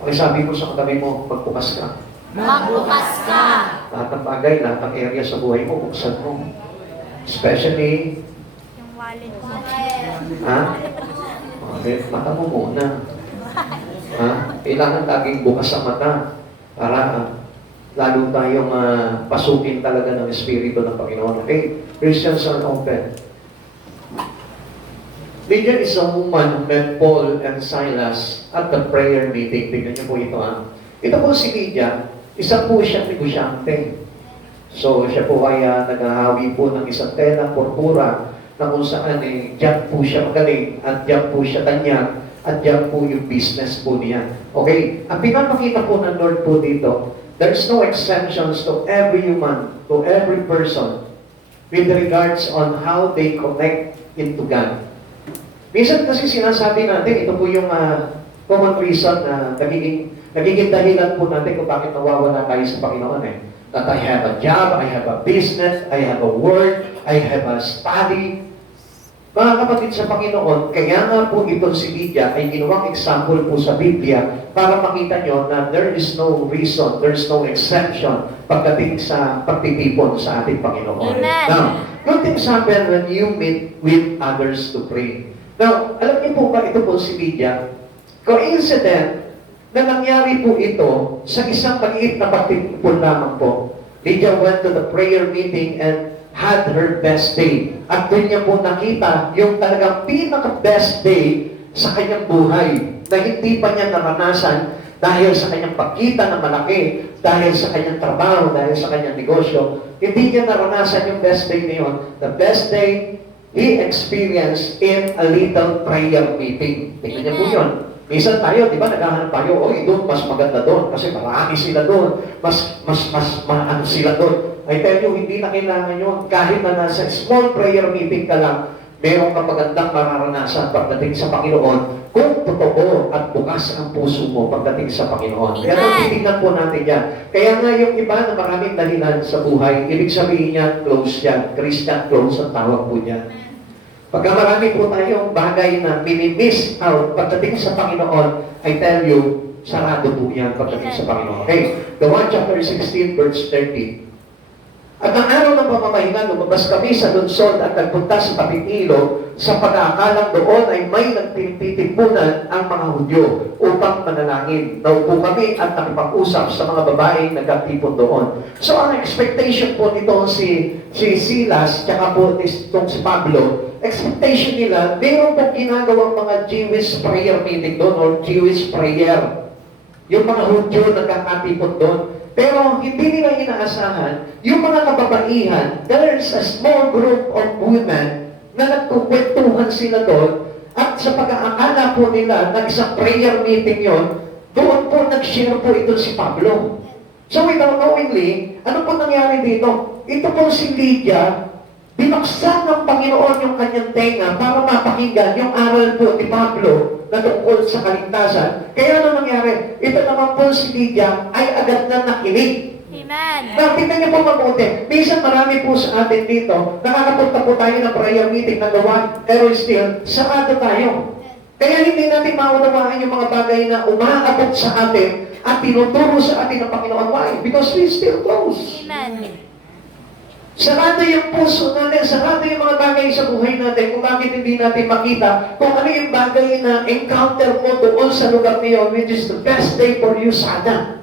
Pakisabi mo sa katabi mo, magbukas ka. Magbukas ka. Lahat ng bagay, lahat ng area sa buhay mo, buksan mo. Especially, Yung wallet ko. ha? Okay, mata mo muna. Ha? Kailangan laging bukas ang mata para lalo tayong pasukin talaga ng Espiritu ng Panginoon. Okay? Christians are open. Lydia is a woman who met Paul and Silas at the prayer meeting. Tingnan niyo po ito, ha? Ito po si Lydia, isa po siyang negosyante. So, siya po ay naghahawi po ng isang tela, purpura, na kung saan diyan po siya magaling, at diyan po siya tanyag, at diyan po yung business po niya. Okay? Ang pinapakita po ng Lord po dito, there's no exemptions to every human, to every person, with regards on how they connect into God. Minsan kasi sinasabi natin, ito po yung common reason na nagiging dahilan po natin kung bakit nawawala tayo sa Panginoon That I have a job, I have a business, I have a work, I have a study. Mga kapatid sa Panginoon, kaya nga po itong si Lydia ay ginawang example po sa Biblia para makita nyo na there is no reason, there is no exception pagdating sa pagtitipon sa ating Panginoon. Amen. Now, good things happen when you meet with others to pray. Now, alam niyo po ba ito po si Lydia? Coincident na nangyari po ito sa isang maliit na pagtitipon lamang po. Lydia went to the prayer meeting and had her best day. At doon niya po nakita yung talagang pinaka-best day sa kanyang buhay na hindi pa niya naranasan dahil sa kanyang pagkita na malaki, dahil sa kanyang trabaho, dahil sa kanyang negosyo. Hindi niya naranasan yung best day na yun. The best day he experienced in a little prayer meeting. Tingnan niyo po yun. Minsan tayo, di ba, naghahanap tayo, doon, mas maganda doon, kasi marami sila doon, mas maano sila doon. I tell you, hindi na kailangan yun. Kahit na nasa small prayer meeting ka lang, meron ka magandang mararanasan pagdating sa Panginoon, kung totoo at bukas ang puso mo pagdating sa Panginoon. Kaya titignan po natin yan. Kaya nga yung iba na maraming dahilan sa buhay, ibig sabihin niya, close yan. Christian close ang tawag po niya. Pagka marami po tayong bagay na minimiss out pagdating sa Panginoon, I tell you, sarado po yan pagdating sa Panginoon. Okay, Gawa chapter 16, verse 30. At ang araw ng pamamahinga, lumabas kami sa lungsod at nagpunta sa Tapitilo sa pag-aakalang doon ay may nagtitipunan ang mga Hudyo upang manalangin. Naupo kami at nakipag-usap sa mga babaeng nagtitipon doon. So ang expectation po nito si Silas, tsaka po itong si Pablo, expectation nila, meron pong ginagawang mga Jewish prayer meeting doon or Jewish prayer. Yung mga Hudyo nagkakatipon doon. Pero hindi nila inaasahan, yung mga kababaihan, there's a small group of women na nagkukwentuhan sila doon at sa pag-aakala po nila na isang prayer meeting yon, doon po nag-share po ito si Pablo. So without knowingly, ano po nangyari dito? Ito po si Lydia, binaksan ng Panginoon yung kanyang tenga para mapakinggan yung aral po ni Pablo na tungkol sa kaligtasan. Kaya ano nangyari? Ito naman po si Lydia ay agad na nakinig. Amen. Now, tingnan niyo po mabuti. Minsan marami po sa atin dito, nakakapunta po tayo ng prayer meeting na gawa, pero still, sarado tayo. Kaya hindi natin maunawaan yung mga bagay na umaabot sa atin at tinuturo sa atin ng Panginoon. Why? Because we still close. Amen. Sarado yung puso natin, sarado yung mga bagay sa buhay natin kung bakit hindi natin makita kung ano yung bagay na encounter mo doon sa lugar niyo, which is the best day for you sana.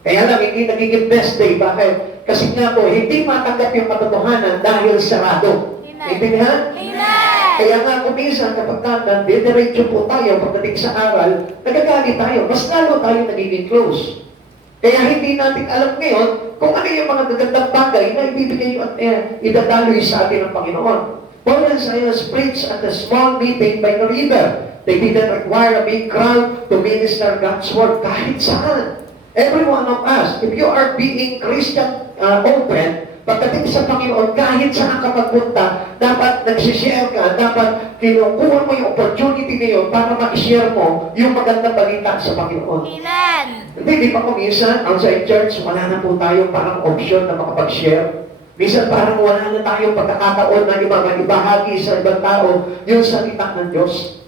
Kaya lang, hindi nagiging best day. Bakit? Kasi nga po, hindi matanggap yung katotohanan dahil sarado. Intindihan? Amen. Kaya nga kung minsan, kapag didiretso po tayo pagdating sa aral, nagagalit tayo. Mas lalo tayo nagiging close. Kaya hindi natin alam ngayon kung ano yung mga gagandang bagay na ibibigay at idadaloy sa atin ng Panginoon. Paul and Silas preached at a small meeting by the river. They didn't require a big crowd to minister God's word kahit saan. Every one of us, if you are being Christian open, pagdating sa Panginoon, kahit saan ka magpunta, dapat nagsishare ka, dapat kinukuha mo yung opportunity na yun para mag-share mo yung magandang balita sa Panginoon. Amen. Hindi, di ba kung minsan, outside church, wala na po tayo parang option na makapag-share. Minsan parang wala na tayong pagkakataon na ibahagi sa ibang tao yung salita ng Diyos.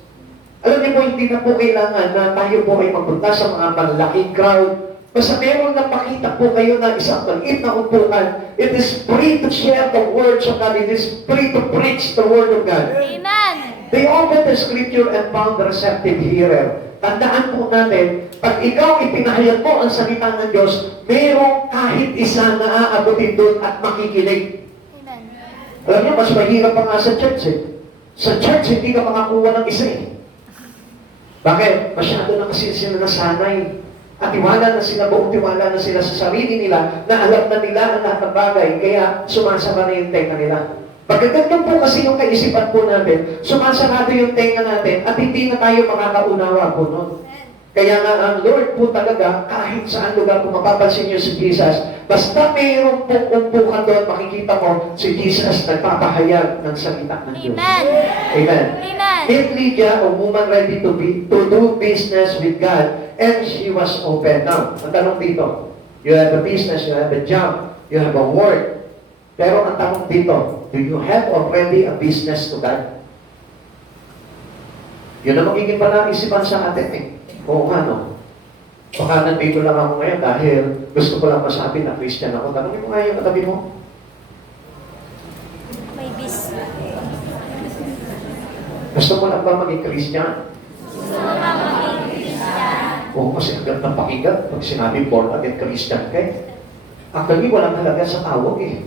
Alam niyo po, hindi na po kailangan na tayo po ay magpunta sa mga malaking crowd. Basta meron na pakita po kayo na isang maliit na upuan. It is free to share the words of God. It is free to preach the word of God. Amen. They opened the scripture and found the receptive hearer. Tandaan po natin, pag ikaw ipinahayag mo ang salita ng Diyos, merong kahit isa na aabutin doon at makikinig. Amen. Alam niyo, mas mahirap pa nga sa church eh. Sa church, hindi ka makakuha ng isa eh. Bakit? Masyado na kasi sila nasanay. At tiwala na sila, buong tiwala na sila sa sarili nila, na alam na nila ang lahat ng bagay, kaya sumasama na yung tenga nila. Pagkaganyan po kasi yung kaisipan po natin, sumasarado yung tenga natin, at hindi na tayo makakaunawa po nun. Kaya nga ang Lord po talaga, kahit saan lugar, kung mapapansin niyo si Jesus, basta mayroon pong umpukan doon, makikita mo, si Jesus nagpapahayag ng salita ng Diyos. Amen. Amen. Amen. Meet Lydia, a woman ready to do business with God, and she was open. Now, ang tanong dito, you have a business, you have a job, you have a work, pero ang tanong dito, do you have already a business to God? Yun ang magiging panaisipan sa atin eh. Oo nga, no? Baka nandito lang ako ngayon dahil gusto ko lang masabi na Christian ako. Tanongin mo nga yung katabi mo. May business. Gusto mo lang ba maging Christian? Gusto mo ba maging Christian? Oo, kasi ang ganda pakinggan pag sinabi born again Christian kay. Actually, walang halaga sa tawag eh.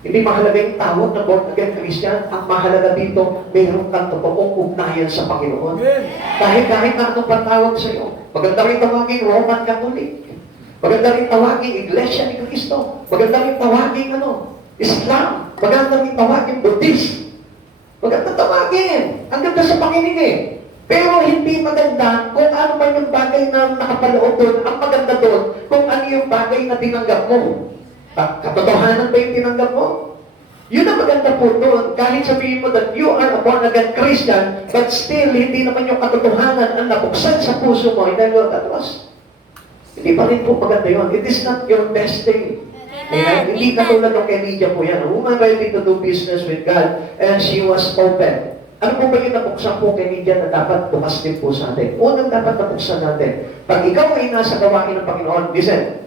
Hindi mahalaga yung tawag na born again Christian. Ang mahalaga dito, mayroon kang totoong ugnayan sa Panginoon. Kahit na anong patawag sa iyo. Maganda rin tawagin Roman Catholic. Maganda rin tawagin Iglesia ni Cristo. Maganda rin tawagin Islam. Maganda rin tawagin Buddhist. Maganda tawagin. Ang ganda sa pakinig eh. Pero hindi maganda kung ano man yung bagay na nakapaloob doon. Ang maganda doon, kung ano yung bagay na tinanggap mo. Katotohanan ba yung tinanggap mo? Yun ang maganda po doon. Kahit sabihin mo that you are a born-again Christian, but still, hindi naman yung katotohanan ang nabuksan sa puso mo. Hindi mo that was. Hindi pa rin po maganda yun. It is not your best day. Amen. Hindi katulad ng kay Lydia po yan. A woman ready to do business with God, and she was open. Ano po ba yung nabuksan po kay Lydia na dapat bukas din po sa atin? Unang dapat nabuksan natin. Pag ikaw ay nasa gawain ng Panginoon, listen,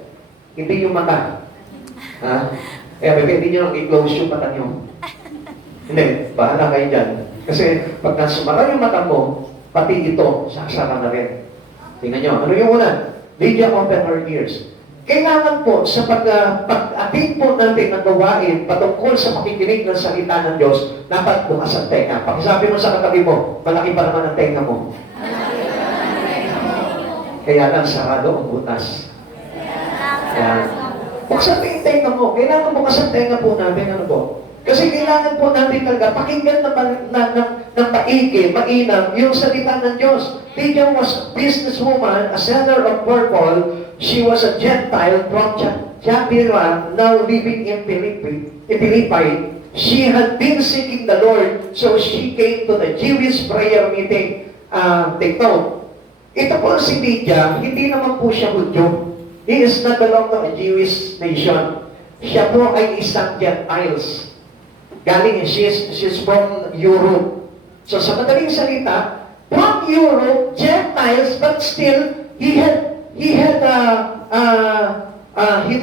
hindi yung mata. Ha? Hindi nyo lang i-close yung mata nyo. Hindi, bahala kayo dyan. Kasi pag nasumara yung mata mo, pati ito, sasara na rin. Tingnan nyo, ano yung una? Lydia open her ears. Kailangan po sa pag-atin po natin ng gawain patungkol sa pakikinig ng salita ng Diyos, dapat bukas ang tenga. Pakisabi mo sa katabi mo, malaki pa naman ang tenga mo. Kaya lang sarado ang butas. Kaya, buksan mo yung tenga mo. Kailangan bukas ang tenga po natin. Ano po? Kasi kailangan po natin talaga pakinggan ng maigi, mainam, yung salita ng Diyos. Lydia was a businesswoman, a seller of purple. She was a Gentile from Thyatira, now living in Philippi. She had been seeking the Lord, so she came to the Jewish prayer meeting. Take note. Ito po si Lydia, hindi naman po siya Hudyo. He is not belong to a Jewish nation. Siya po ay isang Gentiles. Galing, she's from Europe. So sa madaling salita, from Europe, Gentiles, but still, he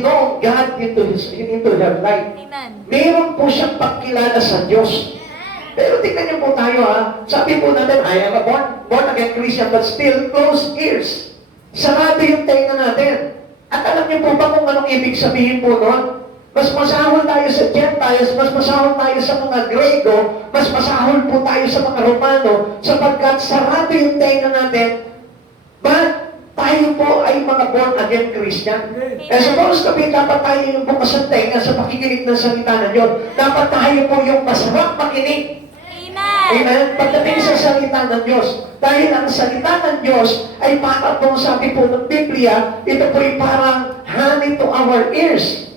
know God into her life. Amen. Meron po siyang pagkilala sa Diyos. Pero tingnan niyo po tayo ha. Sabi po natin, I am a born again Christian, but still closed ears. Sarado yung tenga natin. At alam niyo po ba kung anong ibig sabihin po noon? Mas masahol tayo sa Gentiles, mas masahol tayo sa mga Grego, mas masahol po tayo sa mga Romano, sapagkat sarado yung tenga natin. But tayo po ay mga born-again Christian. Eh supposed to be, dapat tayo yung bukas ang tenga sa pakikinig ng salita ng Diyos. Dapat tayo po yung masarap makinig. Amen. Amen? Pagdating sa salita ng Diyos. Dahil ang salita ng Diyos ay para po, sabi po ng Biblia, ito po ay parang honey to our ears.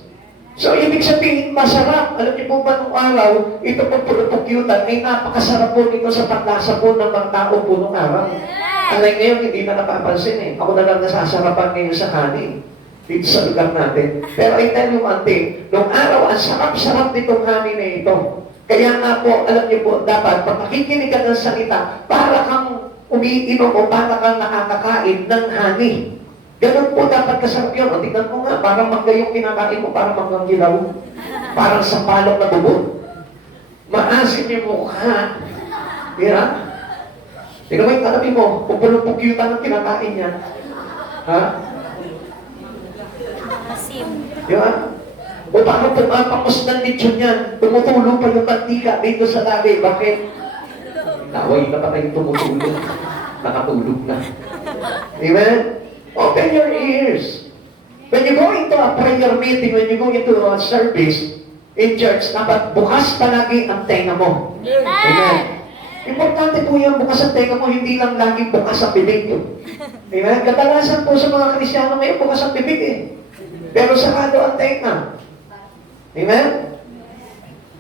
So, ibig sabihin, masarap. Alam niyo po ba nung araw, ito po pulupukyutan ay napakasarap po nito sa paglasa po ng mga tao po nung araw. Alay ngayon, hindi na napapansin eh. Ako na lang nasasarapan ngayon sa honey dito sa lugar natin. Pero I tell you one thing, nung araw, ang sarap-sarap nitong honey na ito. Kaya nga po, alam niyo po, dapat pag nakikinig ka ng salita, para kang umiinom o para kang nakakakain ng honey. Ganun po dapat kasarap yun. O tignan mo nga, parang mangga yung kinakain mo, parang manggang gilaw. Parang sampalok na bubon. Maasin yung mukha. Diba? Tignan mo yung katabi mo, pupulupok yung tanong kinakain niya. Ha? Asim. Diba? O parang pumapakos ng lechon yan. Tumutulo pa yung mantika dito sa labi. Bakit? Naway na pa tayong tumutulog. Nakatulog na. Amen? Open your ears. When you go into a prayer meeting, when you go into a service in church, dapat bukas palagi ang tenga mo. Amen? Importante po yan, bukas ang tenga mo, hindi lang lagi bukas ang bibig. Amen? Kadalasan po sa mga Kristyano ngayon, bukas ang bibig eh. Pero sakado ang tenga. Amen?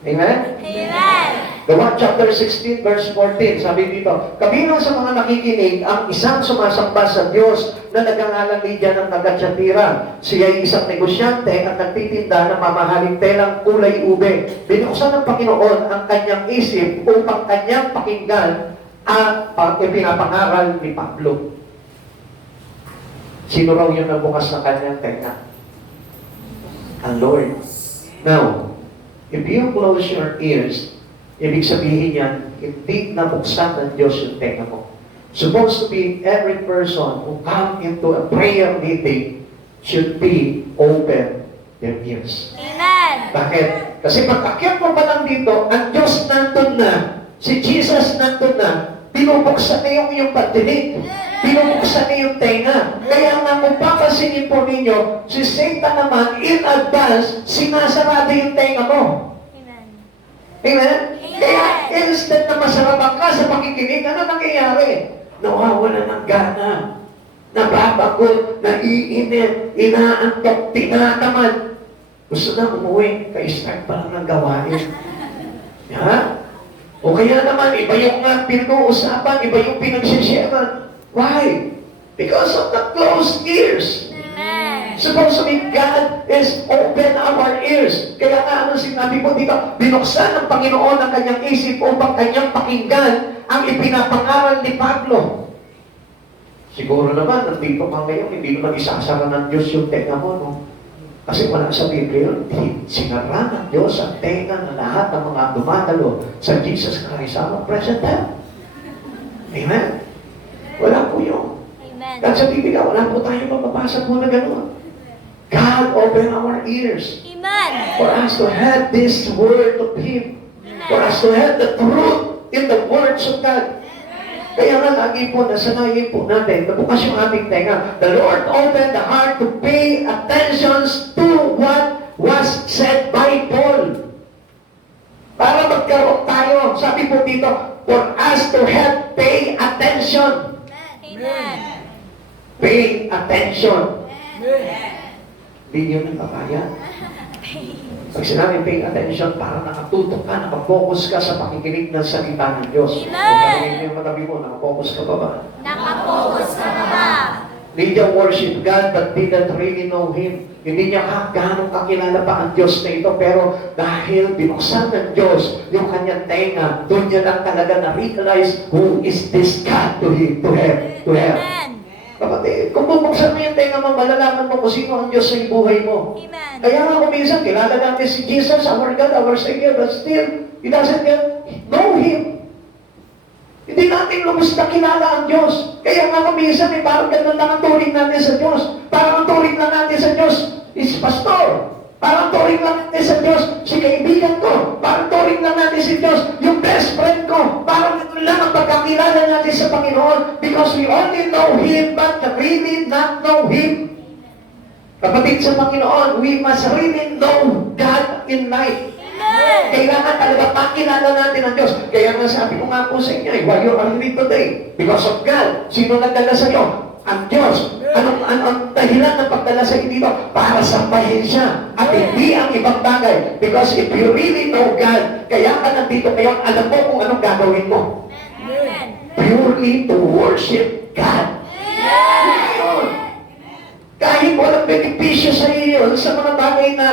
Amen? Amen. Gawa chapter 16 verse 14, sabi dito, kabilang sa mga nakikinig ang isang sumasamba sa Diyos na nagangalang Lydia ng taga-Thyatira. Siya ay isang negosyante at nagtitinda ng mamahaling telang kulay ube. Binuksan ng Panginoon ang kanyang isip upang kanyang pakinggan ang ipinapangaral ni Pablo. Sino raw yung nabukas ng kanyang tenga? Ang Lord. Now, if you close your ears, ibig sabihin yan, hindi nabuksan ng Diyos yung tenga mo. Supposed to be every person who come into a prayer meeting should be open their ears. Amen. Bakit? Kasi pag-akyat mo pa lang dito, ang Diyos nandun na, si Jesus nandun na, binubuksan na yung iyong pagdinig. Binubuksan na yung tenga. Kaya nga kung papasinin po ninyo, si Satan naman, in advance, sinasarado yung tenga mo. Amen. Amen? Amen. Kaya instead na masarapan ka sa pakikinig, ano nangyayari? Nawawala ng gana. Nababagot, naiinit, inaantok, tinatamad. Gusto na umuwi, ka-start pa lang ng gawain. Ha? O kaya naman, iba yung pinag-uusapan, iba yung pinagsisharean. Why? Because of the closed ears. Amen. Supposed to be God is open our ears. Kaya nga ano sinabi po dito, binuksan ng Panginoon ang kanyang isip upang kanyang pakinggan ang ipinapangaral ni Pablo. Siguro naman, nandito ka ngayon, hindi naman isasara ng Diyos yung tenga mo, no? Kasi wala sa Biblia, sinara ng Diyos ang tenga ng lahat ng mga dumadalo sa Jesus Christ, our present help. Amen? Wala po yun. Amen. At sa Biblia, wala po tayo mapapasa po na gano'n. God open our ears Amen. for us to have this word of Him. For us to have the truth in the words of God. Kaya nga lagi po, nasanayin po natin, nabukas yung ating tenga. The Lord opened the heart to pay attention to what was said by Paul. Para magkaroon tayo, sabi po dito, for us to have pay attention. Amen. Pay attention. Hindi nyo nakakaya. Pag sinabi pay attention, para nakatutok ka, nakafocus ka sa pakikinig ng salita ng Diyos. Amen. Kung parinig mo yung matabi mo, nakafocus ka pa ba? Nakapokus ka na ba? Lydia worship God but didn't really know Him. Hindi niya gaano kakilala pa ang Diyos na ito, pero dahil binuksan ng Diyos yung kanyang tenga, doon niya lang talaga na-realize who is this God to him, to her. Amen. Kapatid, kung bubuksan mo yung tenga mo, malalaman mo kung sino ang Diyos sa buhay mo. Amen. Kaya nga kung minsan, kilala natin si Jesus, our God, our Savior, but still, He doesn't yet know Him. Hindi natin lubos na kilala ang Diyos. Kaya nga kung minsan, parang ganun lang ang turing natin sa Diyos. Parang ang turing lang natin sa Diyos is pastor. Parang turing lang natin sa Diyos si kaibigan ko. Parang turing lang natin si Diyos yung best friend ko. Parang ganun lang ang pagkakilala natin sa Panginoon because we only know Him but really not know Him. Kapatid sa Panginoon, we must really know God in life. Amen. Kailangan talaga makilala natin ang Diyos. Kaya nga sabi ko nga po sa inyo, why you are here today? Because of God. Sino nagdala sa iyo? Ang Diyos. Anong dahilan ng pagdala sa iyo dito? Para sambahin siya. At hindi ang ibang bagay. Because if you really know God, kaya ka nandito, kaya alam mo kung anong gagawin mo. Amen. Purely to worship God. Kahit walang benepisyo sa iyo, ngayon sa mga bagay na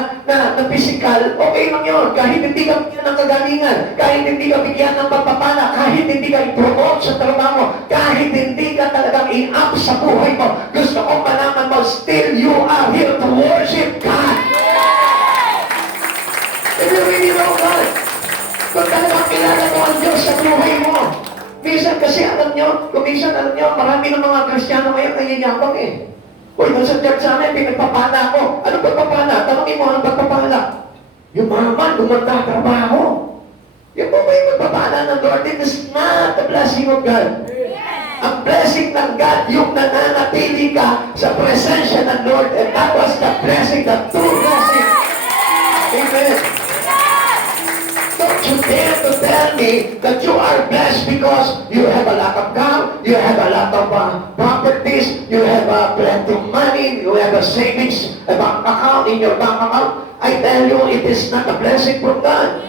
physical, okay lang yun. Kahit hindi ka bigyan ng kagalingan, kahit hindi ka bigyan ng pagpapala, kahit hindi ka i-promote sa trabaho, kahit hindi ka talagang i-up sa buhay mo, gusto kong malaman mo, still you are here to worship God. If you really know God, kung talagang kilala mo ang Diyos sa buhay mo, minsan kasi alam nyo, marami ng mga Kristiyano ngayon nangyayaman eh. Uy, doon sa church namin, pinagpapala ako. Ano pagpapala? Tanongin mo, anong pagpapala? Yung maman, gumanda trabaho. Yung po ba yung pagpapala ng Lord? It is not the blessing of God. Ang blessing ng God, yung nananatili ka sa presensya ng Lord, and that was the blessing, the true blessing. Amen. Don't you dare to tell me that you are blessed because you have a lot of car, you have a lot of properties, you have plenty of money, you have a savings bank account in your bank account. I tell you, it is not a blessing from God.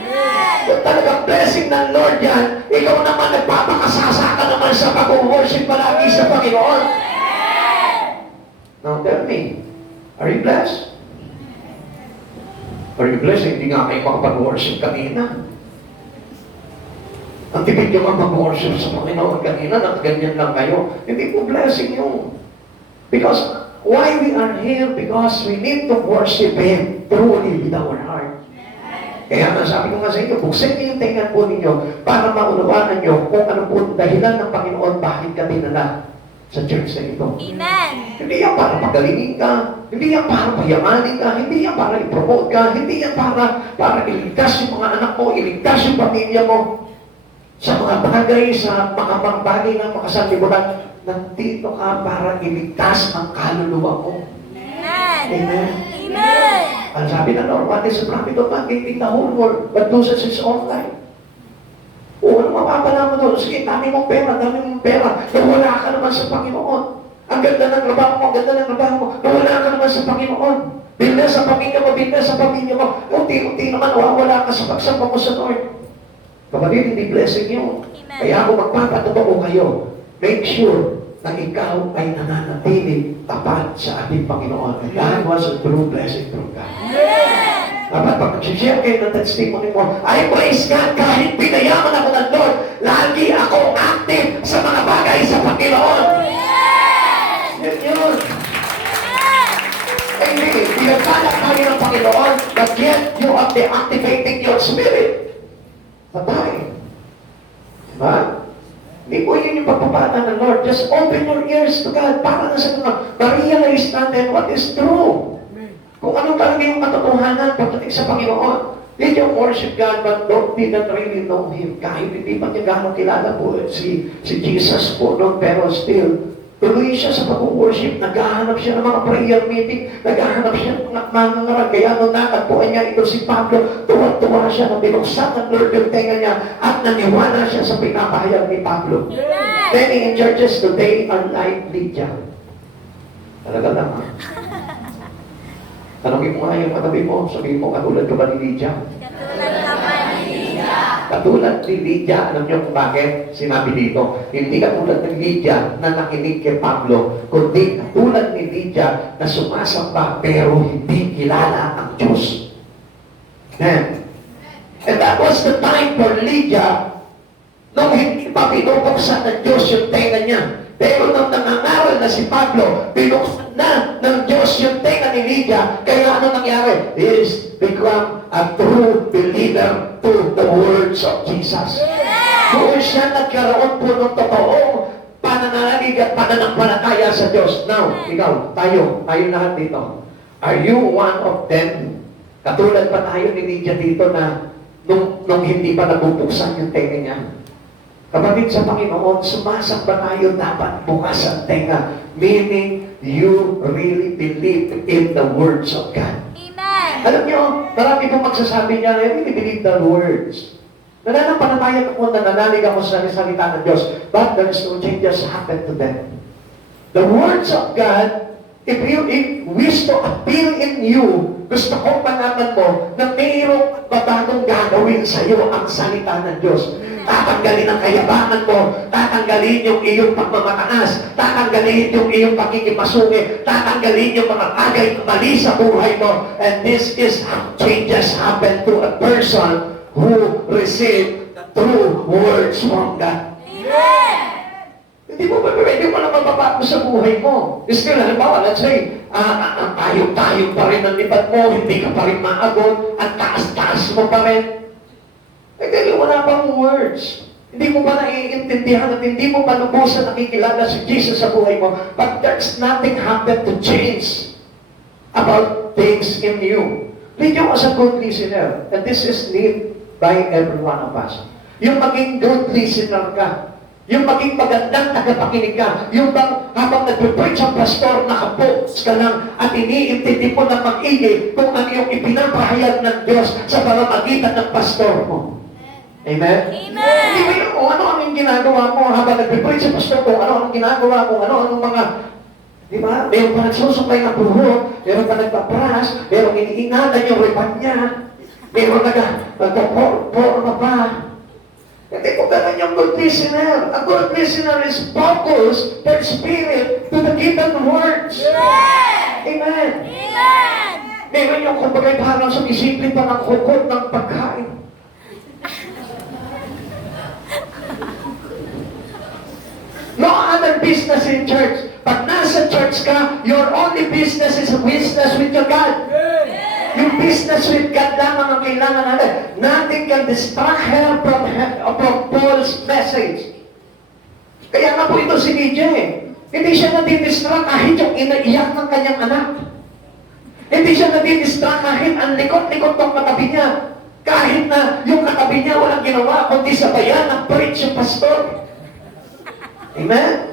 Kung talagang blessing ng Lord yan, ikaw naman nagpapakasasa ka naman sa pag-worship palagi sa Panginoon. Now tell me, are you blessed? Are you blessed? Hindi nga kayo makapag-worship kanina. Ang tipid yung mag-worship sa Panginoon kanina, ganyan lang kayo. Hindi po blessing yun. Because why we are here? Because we need to worship Him truly with our heart. Kaya nga sabi ko nga sa inyo, buksan niyo yung tingnan po ninyo para maunawaan niyo kung ano po dahilan ng Panginoon bakit ka dinala sa church na ito. Amen. Hindi yan para pagalingin ka, hindi yan para payamanin ka, hindi yan para i-promote ka, hindi yan para iligtas yung mga anak mo, iligtas yung pamilya mo sa mga bagay, sa mga bagay ng makasanlibutan. Nandito ka para iligtas ang kaluluwa mo. Amen. Amen. Amen. Ang sabi ng Lord, what is the profit of man gaining the whole world, but loses his own life? O, ano mapapala mo doon? Sige, dami mong pera, nawala ka naman sa Panginoon. Ang ganda ng trabaho mo, nawala ka naman sa Panginoon. Bilda sa pamilya mo, unti-unti naman, wala ka sa pagsamba mo sa Lord. Kapatid, hindi blessing yun. Kaya ako magpapatotoo kayo, make sure na ikaw ay nananatili tapat sa ating Panginoon. And that was a true blessing from God. Dapat pag nag-share kayo ng testimony mo, I praise God kahit pinayaman ako ng Lord, lagi ako active sa mga bagay sa Panginoon. Yan yun. Hindi, pinagpalak tayo ng Panginoon, but yet you are deactivating your spirit. Patay. Diba? Hindi po yun yung pagpapala ng Lord. Just open your ears to God para na sa mga ma-realize natin what is true. Kung ano talaga yung katotohanan pagdating sa Panginoon. Did you worship God but didn't really know Him? Kahit hindi pa niya gano'ng kilala po si Jesus po noon, pero still, tuloy siya sa pag-worship. Naghahanap siya ng mga prayer meeting, naghahanap siya ng mga kaya nung nakatpuan niya ito si Pablo, tuwa-tuwa siya na binuksan ng Lord yung tenga niya at naniwala siya sa pinapahayag ni Pablo. Many in churches today are like Lydia. Talaga lang ha? Tanongin mo nga yung katabi mo, sabihin mo, katulad ka ba ni Lydia? Katulad ka ba ni Lydia? Katulad ni Lydia, alam niyo kung bakit sinabi dito? Hindi katulad ni Lydia na nakinig kay Pablo, kundi katulad ni Lydia na sumasamba pero hindi kilala ang Diyos. Amen. And that was the time for Lydia nung hindi pa pinubuksan ng Diyos yung tenga niya. Pero nung nangangaral na si Pablo, binuksan na ng Diyos yung tenga ni Lydia. Kaya ano nangyari? He is become a true believer to the words of Jesus. Doon siya nagkaroon po ng totoong pananalig at pananampalataya sa Diyos. Now, ikaw, tayo lahat dito. Are you one of them? Katulad pa tayo ni Lydia dito na nung hindi pa nabubuksan yung tenga niya. Kapatid sa Panginoon, sumasamba tayo, dapat bukas ang tenga. Meaning, you really believe in the words of God. Amen. Alam niyo, marami pong magsasabi niya, I really believe the words. Nananampalataya ako, nananalig ako sa salita ng Diyos, but there is no changes happen to them. The words of God If wish to appeal in you, gusto kong malaman mo na mayroong bagong gagawin sa iyo ang salita ng Diyos. Tatanggalin ang kayabangan mo, tatanggalin yung iyong pagmamataas, tatanggalin yung iyong pagkikimasungit, tatanggalin yung mga bagay na mali sa buhay mo. And this is how changes happen to a person who received true words from God. Amen. Hindi mo ba pwede mo na mababago sa buhay mo? Still, halimbawa, let's say, tayo pa rin ang lipat mo, hindi ka pa rin maagot, ang taas-taas mo pa rin. Eh, dahil wala pang words. Hindi mo ba naiintindihan at hindi mo pa lubusan nakikilala si Jesus sa buhay mo, but there's nothing happened to change about things in you. Lead you as a good listener, and this is need by every one of us. Yung maging good listener ka, yung maging magandang tagapakinig ka, yung bang habang nagpe-preach ang pastor, nakapoks ka lang at iniintindi mo ng mag-igi kung ano yung ipinapahayag ng Diyos sa pamamagitan ng pastor mo. Amen? Amen. Hindi ba yung ano ang ginagawa mo habang nagpe-preach ang pastor ko, ano ang ginagawa mo, ano mga, di ba? Meron pa nagsusuklay ng buhok, meron pa nagpapras, meron iniingatan yung ripan niya, meron nagpo-porno pa. Hindi ko ganun yung good listener. A good listener is focused their spirit to the given words. Amen. Amen. Meron yung kumbaga parang sa isipin pa ng hukot ng pagkain. No other business in church. Pag nasa church ka, your only business is a business with your God. Yung business with God lamang ang kailangan natin. Nothing can distract her from Paul's message. Kaya nga po ito si DJ. Hindi siya nadidistract kahit yung inaiyak ng kanyang anak. Hindi siya nadidistract kahit ang likot-likot ng katabi niya. Kahit na yung katabi niya walang ginawa, kundi sabayan ng preach yung pastor. Amen?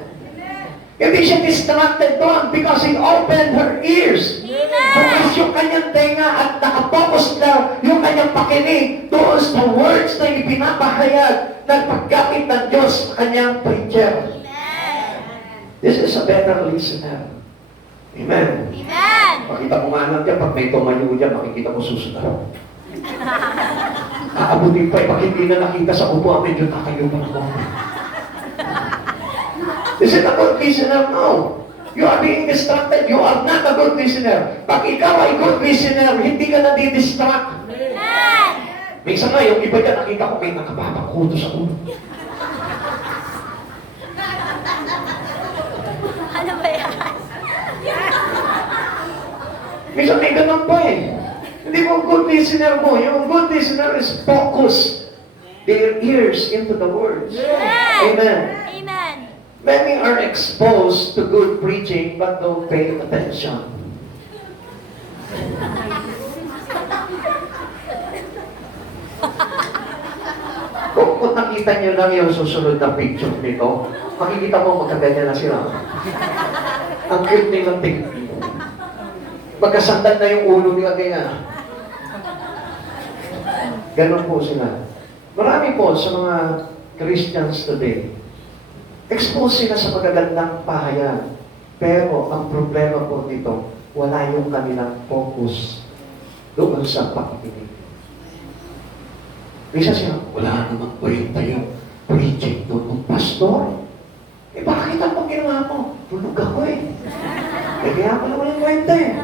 Hindi siya distracted doon because he opened her ears. Bukas yung kanyang tenga at nakapokus lang yung kanyang pakinig doon sa words na ipinapahayag ng paggamit ng Diyos sa kanyang preacher. This is a better listener. Amen. Amen. Makita mo nga lang dyan, pag may tumayo dyan, makikita mo susunod. Aabutin pa, pag hindi na nakita sa upo, medyo tatayo pa ako. Is it a good listener? No. You are being distracted. You are not a good listener. Pag ikaw ay good listener, hindi ka nadidistract. Amen. Minsan nga, yung iba dyan, nakita ko may nakapapakuto sa ulo. Ano ba yan? Minsan may ganun pa eh. Hindi mo good listener mo. Yung good listener is focus their ears into the words. Amen. Amen. Many are exposed to good preaching but don't pay attention. Kung nakita nyo lang yung susunod na picture nito, makikita mo magkaganyan na sila. Ang cute nilang tingin. Magkasandal na yung ulo nila kaya. Ganon po sila. Marami po sa mga Christians today, expose sila sa magagandang pahayag. Pero ang problema po dito, wala yung kanilang focus doon sa pakikinig. Isa siya, wala namang kwenta yung preaching doon ng pastor. Eh bakit ang ginawa mo? Tulog ako eh. Eh kaya pala walang kwenta eh.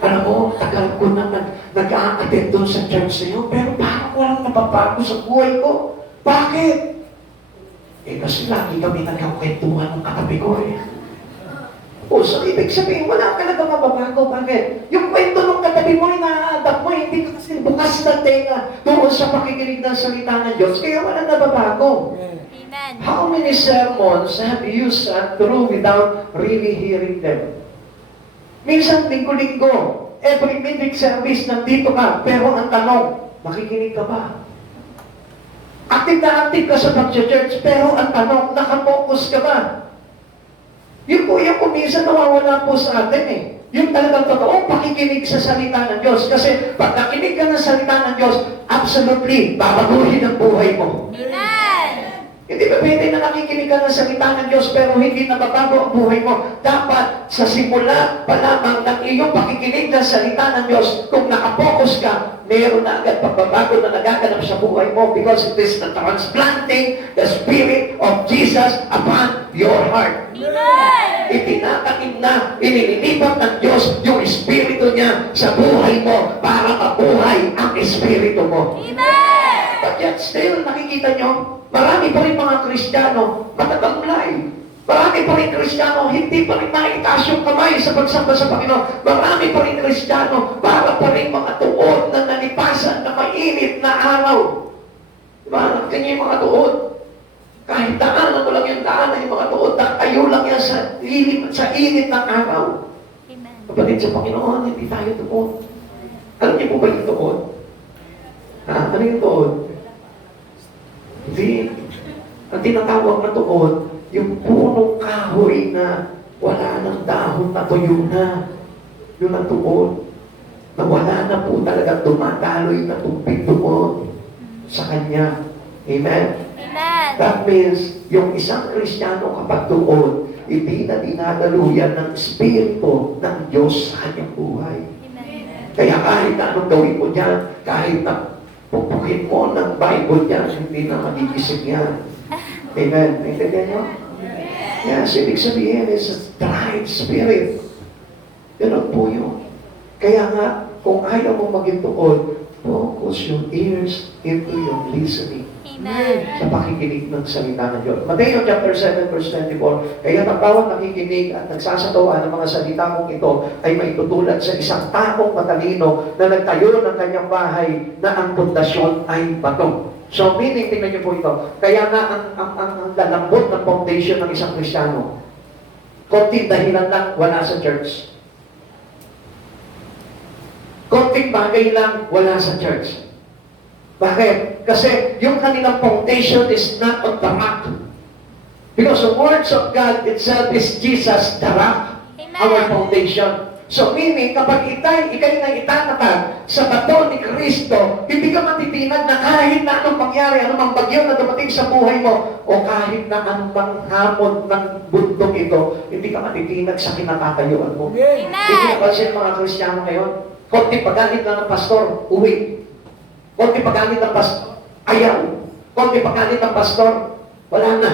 Alam mo, tagal ko na nag-a-attend doon sa church niyo, pero parang walang nababago sa buhay ko. Bakit? Eh kasi lagi kami nagkakwentuhan ng katabi ko eh. O so ibig sabihin, wala ka na mababago. Bakit? Yung kwento ng katabi mo, ina-adapt mo, hindi ka kasi bukas na tenga doon sa pakikinig ng salita ng Diyos, kaya wala nababago. Amen. How many sermons have you sat through without really hearing them? Minsan, linggo-linggo, every midweek service, nandito ka, pero ang tanong, makikinig ka ba? Active na active ka sa pag-church, pero ang tanong, nakapokus ka ba? Yun po yung minsan nawawala po sa atin eh. Yung talagang totoong pakikinig sa salita ng Diyos. Kasi pag nakinig ka ng salita ng Diyos, absolutely, babaguhin ang buhay mo. Amen. Hindi ba pwede na nakikinig ka ng salita ng Diyos pero hindi nababago ang buhay mo? Dapat sa simula pa lamang ng iyong pakikinig ng salita ng Diyos, kung nakapokus ka, meron na agad pagbabago na nagaganap sa buhay mo because it is the transplanting the Spirit of Jesus upon your heart. Amen. Itinatanim na, inililipat ng Diyos yung Espiritu niya sa buhay mo para mabuhay ang Espiritu mo. Amen. But yet still, nakikita nyo, marami pa rin mga Kristiyano matatamlay. Marami pa rin Kristiyano, hindi pa rin maitaas yung kamay sa pagsamba sa Panginoon. Marami pa rin Kristiyano, para pa rin mga tuod na nalipasan na mainit na araw. Diba? Nakita yung mga tuod. Kahit daanan mo lang yung daanan yung mga tuod, nakayo lang yan sa init ng araw. Amen. Kapatid sa Panginoon, hindi tayo tuod. Alam niyo po ba yung tuod? Ha? Ano yung tuod? Hindi. Ang tinatawag na tuod, yung punong kahoy na wala ng dahon na tuyo na. Yun ang tuod. Na wala na po talaga dumadaloy na tubig doon sa Kanya. Amen? Amen. That means, yung isang Kristiyano kapag tuod, hindi na dinadaluyan ng Espiritu ng Diyos sa kanyang buhay. Amen. Kaya kahit na anong gawin mo dyan, kahit na pupukin mo ng Bible dyan, hindi na magigising yan. Amen. Naintindihan nyo? Yes, ibig sabihin is a dried spirit. Ganun po yun. Kaya nga, kung ayaw mo maging tuod, focus your ears into your listening. Amen. Sa pakikinig ng salita ng Diyos. Mateo chapter 7 verse 24, kaya ang bawat nakikinig at nagsasatawa ng mga salita mong ito ay may tutulad sa isang taong matalino na nagtayo ng kanyang bahay na ang pundasyon ay bato. So meaning, tingnan niyo po ito, kaya nga ang lalambot ng foundation ng isang Kristiyano, konting dahilan lang wala sa church. Konting bagay lang wala sa church. Bakit? Kasi yung kanilang foundation is not on the rock. Because the words of God itself is Jesus, the rock, our foundation. So meaning, kapag ikay na itatatag sa bato ni Kristo, hindi ka matitinag na kahit na anong mangyari, anumang bagyo na dumating sa buhay mo, o kahit na anumang hamon ng bundok ito, hindi ka matitinag sa kinatatayuan mo. Amen. Hindi napansin mga Kristiyano ngayon, konti pagalit lang ng pastor, uwi. Konti pagalit ng pastor, ayaw. Konti pagalit ng pastor, wala na.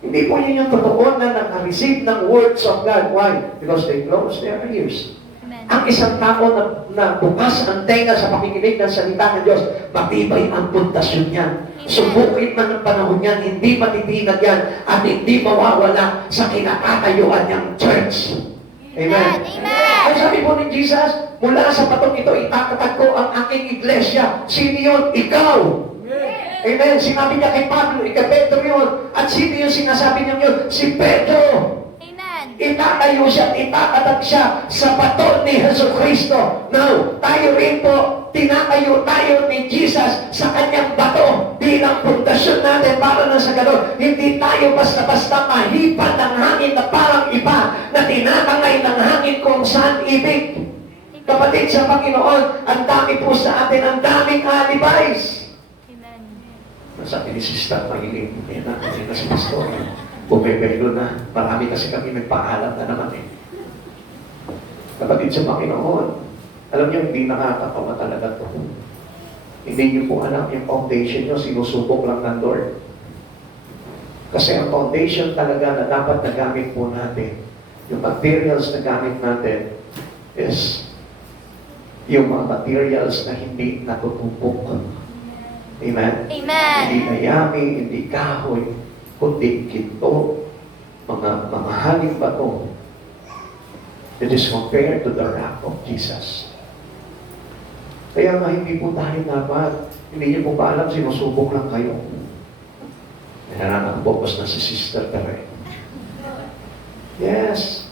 Hindi po yun yung totoo na nag-receive ng words of God. Why? Because they close their ears. Amen. Ang isang tao na bukas ang tenga sa pakikinig ng salita ng Diyos, matibay ang pundasyon niyan. Subukin man ang panahon niyan, hindi matitinag yan at hindi mawawala sa kinakatayuan niyang church. Amen. Amen. Ang sabi po ni Jesus, mula sa batong ito, itatatag ko ang aking iglesia. Sino yun? Ikaw. Amen. Sinabi niya kay Pablo, kay Pedro yun. At sino yung sinasabi niya yun? Si Pedro. Amen. Itatayo siya at itatag siya sa bato ni Jesucristo. Now, tayo rin po, tinatayo tayo ni Jesus sa kanyang bato bilang pundasyon natin para na sa gano'n. Hindi tayo basta-basta mahipan ng hangin na parang iba na tinatangay ng hangin kung saan ibig. Kapatid sa Panginoon, ang dami po sa atin, ang daming alibis. Amen. Sabi ni Sister Mahiling, yan na, kasi na si Pastor. Bumibelo na. Marami kasi kami nagpaalam na naman eh. Kapatid sa Panginoon, alam niyo, hindi nakakatawa talaga to. Hindi niyo po alam yung foundation niyo, sinusubok lang ng Lord. Kasi ang foundation talaga na dapat nagamit po natin, yung materials na gamit natin is yung mga materials na hindi natutupok. Amen? Amen. Hindi nayami, hindi kahoy, kundi ginto, mga mamahaling bato. It is compared to the rock of Jesus. Kaya nga hindi po tayo dapat, hindi niyo po ba alam, sinusubok lang kayo. Kaya nakapopos na si Sister Tere. Yes.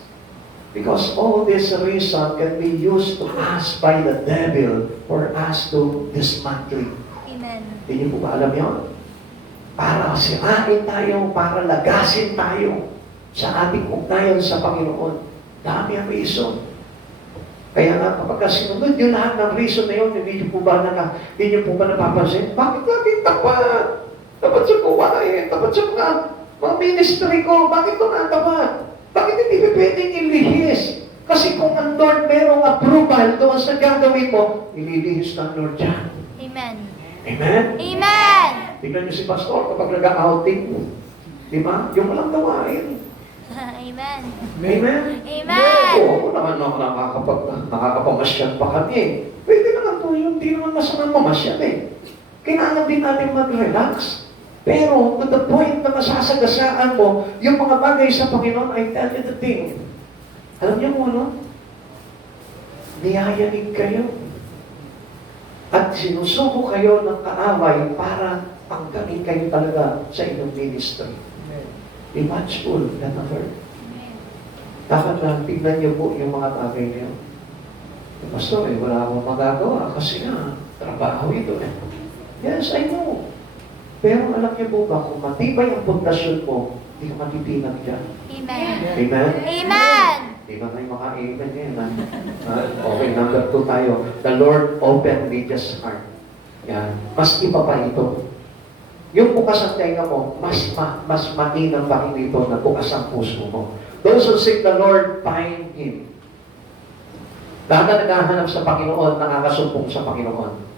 Because all this reason can be used to us by the devil for us to dismantle. Amen. Hindi niyo po ba alam yun? Para sirain tayo, para lagasin tayo sa ating ugnayan sa Panginoon. Dami ang reason. Kaya nga, kapag sinunod yung lahat ng reason na yun, hindi niyo po ba napapansin? Bakit laging tapat? Tapat sa kuwain, tapat sa mga ministry ko, bakit ko natapat? Bakit hindi pa pwedeng ilihis? Kasi kung ang Lord merong approval doon sa gagawin mo, ililihis ng Lord yan. Amen. Amen? Amen. Tingnan niyo si Pastor kapag nag-outing. Di ba? Yung walang gawain. Amen. Amen? Amen. Oo, ako naman nakakapamasyal pa kami. Pwede naman po yun. Hindi naman masamang mamasyal eh. Kailangan din natin mag-relax. Pero to the point na masasagasaan mo, yung mga bagay sa Panginoon, I tell you the thing. Alam niyo mo, no? Niyayanig kayo. At sinusuko kayo ng kaaway para panggaling kayo talaga sa inyong ministry. Be watchful, not alert. Dapat na tignan niyo po yung mga bagay niyo. Pastor, wala akong magagawa kasi nga, trabaho ito eh. Yes, I know. Pero alam niyo po ba, kung matibay ang pundasyon mo, hindi ka matitinag dyan. Amen. Amen? Amen. Di ba kayo maka-amen yan? Okay, number 2 tayo. The Lord opened Lydia's heart. Yan. Mas iba pa ito. Yung bukas ang tenga mo, mas maninang pa ito na bukas ang puso mo. Those who seek the Lord, find Him. Lahat na naghahanap sa Panginoon, nakakasumpong sa Panginoon.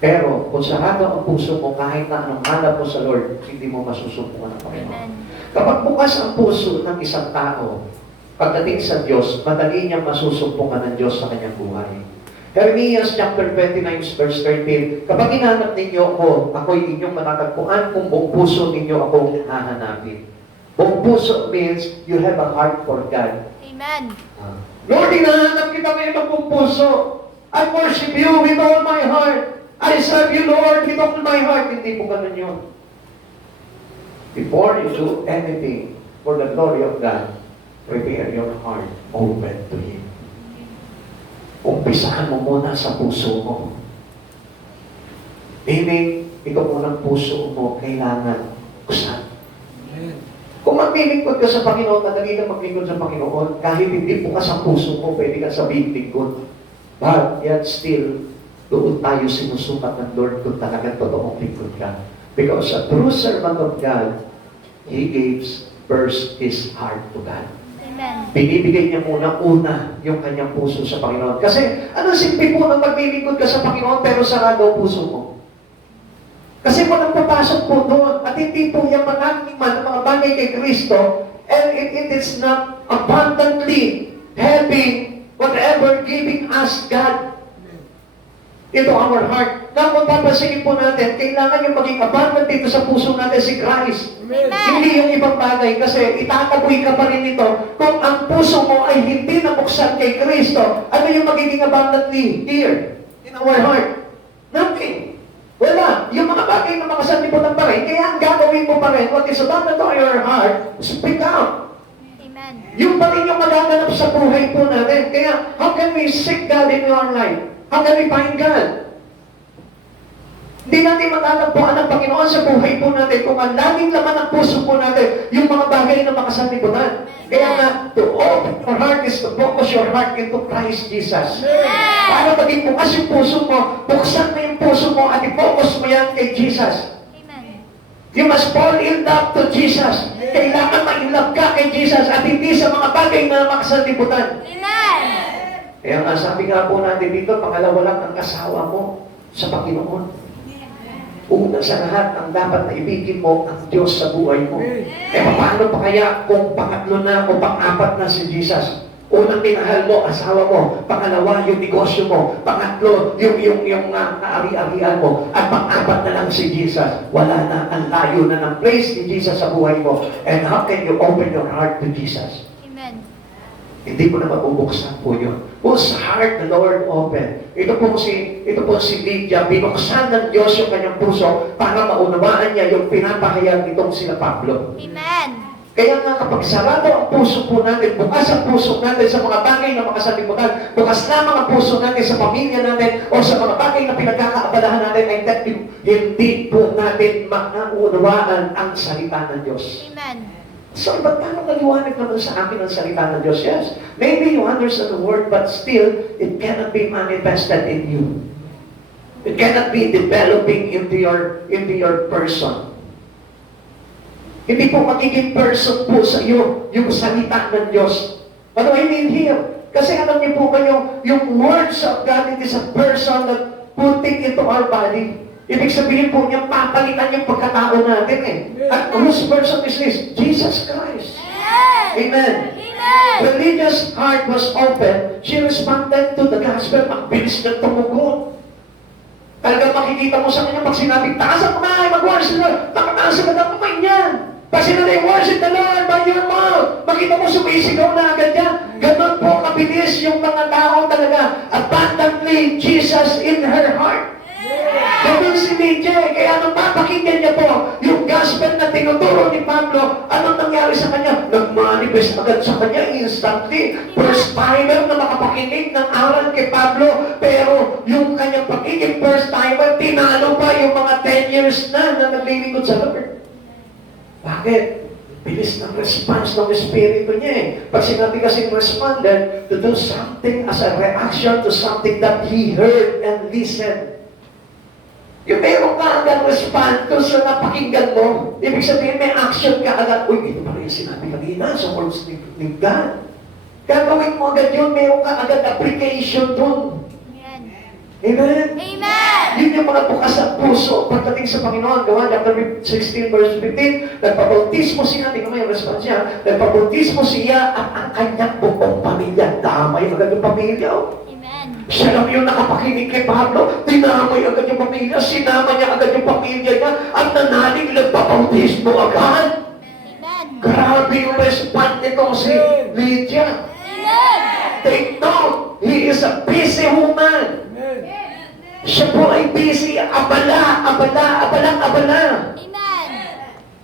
Pero kung sarado ang puso mo, kahit na anong hanap mo sa Lord, hindi mo masusumpungan ng Panginoon. Amen. Kapag bukas ang puso ng isang tao, pagdating sa Diyos, madali niyang masusumpungan ng Diyos sa kanyang buhay. Jeremias chapter 29 verse 13, kapag hinahanap ninyo ako, ako'y inyong matatagpuan kung buong puso ninyo akong hahanapin. Buong puso means you have a heart for God. Amen. Lord, hinahanap kita ngayon ng buong puso. I worship you with all my heart. I serve you, Lord, with all my heart. Hindi po ganun yun. Before you do anything for the glory of God, prepare your heart open to Him. Umpisahan mo muna sa puso mo. Meaning, ito munang puso mo kailangan buksan. Kung maglilingkod ka sa Panginoon, madali ka maglingkod sa Panginoon, kahit hindi bukas ang puso mo, pwede ka sabihin lingkod. But yet still, doon tayo sinusukat ng Lord kung talagang totoong lingkod ka. Because a true servant of God, he gives first his heart to God. Amen. Binibigay niya una yung kanyang puso sa Panginoon. Kasi, ano simple po na maglilingkod ka sa Panginoon pero sarado ang puso mo? Kasi walang papasok po doon at hindi po yung mga bagay kay Kristo and it is not abundantly having whatever giving us God into our heart. Now, kung papansinin po natin, kailangan yung maging abundant dito sa puso natin si Christ. Amen. Hindi yung ibang bagay kasi itataboy ka pa rin ito. Kung ang puso mo ay hindi nabuksan kay Kristo, ano yung magiging abundantly here in our heart? Nothing. Wala. Yung mga bagay na makasanlibutan pa rin, kaya ang gagawin mo pa rin, what is abundant to your heart, speak out. Amen. Yung pa rin yung magaganap sa buhay po natin. Kaya, how can we seek God in your life? How can we find God? Hindi natin matatagpuan ang Panginoon sa buhay po natin kung ang laging laman ng puso po natin yung mga bagay na makasanlibutan. Kaya nga, to open your heart is to focus your heart into Christ Jesus. Para maging bukas yung puso mo, buksan mo yung puso mo at i-focus mo yan kay Jesus. Amen. You must fall in love to Jesus. Kailangan ma-in-love ka kay Jesus at hindi sa mga bagay na makasanlibutan. Amen. Kaya nga sabi nga po natin dito, pangalawa lang ang asawa mo sa Panginoon. Una sa lahat, ang dapat na ibigin mo ang Diyos sa buhay mo. Paano pa kaya kung pangatlo na o pang-apat na si Jesus? Unang minahal mo, asawa mo. Pangalawa, yung negosyo mo. Pangatlo, yung ari-arian mo. At pang-apat na lang si Jesus. Wala na, ang layo na ng place ni Jesus sa buhay mo. And how can you open your heart to Jesus? Amen. Hindi mo na mabubuksan po yun. Whose heart the Lord opened. Ito po si Lydia, binuksan ng Diyos yung kanyang puso para maunawaan niya yung pinapahayag nitong sila Pablo. Amen. Kaya nga kapag sarado ang puso po natin, bukas ang puso natin sa mga bagay na makasalimutan, bukas lamang ang puso natin sa pamilya natin o sa mga bagay na pinagkakaabalahan natin, ay hindi po natin maunawaan ang salita ng Diyos. Amen. So, ba't paano naliwanag naman sa akin ang salita ng Diyos? Yes, maybe you understand the word, but still, it cannot be manifested in you. It cannot be developing into your person. Hindi po magiging person po sa iyo yung salita ng Diyos. What do I mean here? Kasi alam niyo po ba yung words of God, it is a person that putting into our body. Ibig sabihin po niya, papalitan yung pagkatao natin eh. At whose person is this? Jesus Christ. Amen. Religious heart was open. She responded to the gospel. Ang bilis na tumugon. Talagang makikita mo sa kanya pag sinabing, taas ang kamay, mag-worship the Lord. Nakataas ang ng kamay niyan. Pag sinabi, worship the Lord by your mouth. Makita mo sumisigaw na agad yan. Ganon po kabilis yung mga tao talaga. Abundantly Jesus in her heart. Ganon si Lydia. Kaya nung mapakinggan niya po yung gospel na tinuturo ni Pablo, anong nangyari sa kanya? Nag-manifest agad sa kanya instantly. First timer na makapakinig ng aral kay Pablo, pero yung kanyang pagiging first timer, tinalo pa yung mga 10 years na naglilingkod sa Lord. Bakit? Bilis ng response ng Espiritu niya eh. Pag sinabi kasing responded, to do something as a reaction to something that he heard and listened. Yung meron ka agad respond to sa napakinggan mo, ibig sabihin may action ka agad. Uy, ito pa rin sinabi kanina sa words ni God. Gagawin mo agad yun, meron ka agad application dun. Amen? Amen. Yun yung mga bukas at puso pagdating sa Panginoon. Gawa, chapter 16, verse 15, nagpabautismo siya, tingnan mo yung response niya, nagpabautismo siya at ang kanyang buong pamilya. Damay agad yung pamilya. Amen. Siya lang yung nakapakinig kay Pablo, dinamay agad yung pamilya, sinama niya agad yung pamilya niya, at nanalig nagpabautismo agad. Amen. Grabe yung response nito si Lydia. Amen. Take note, he is a busy woman. Siya po ay busy, abala. Amen.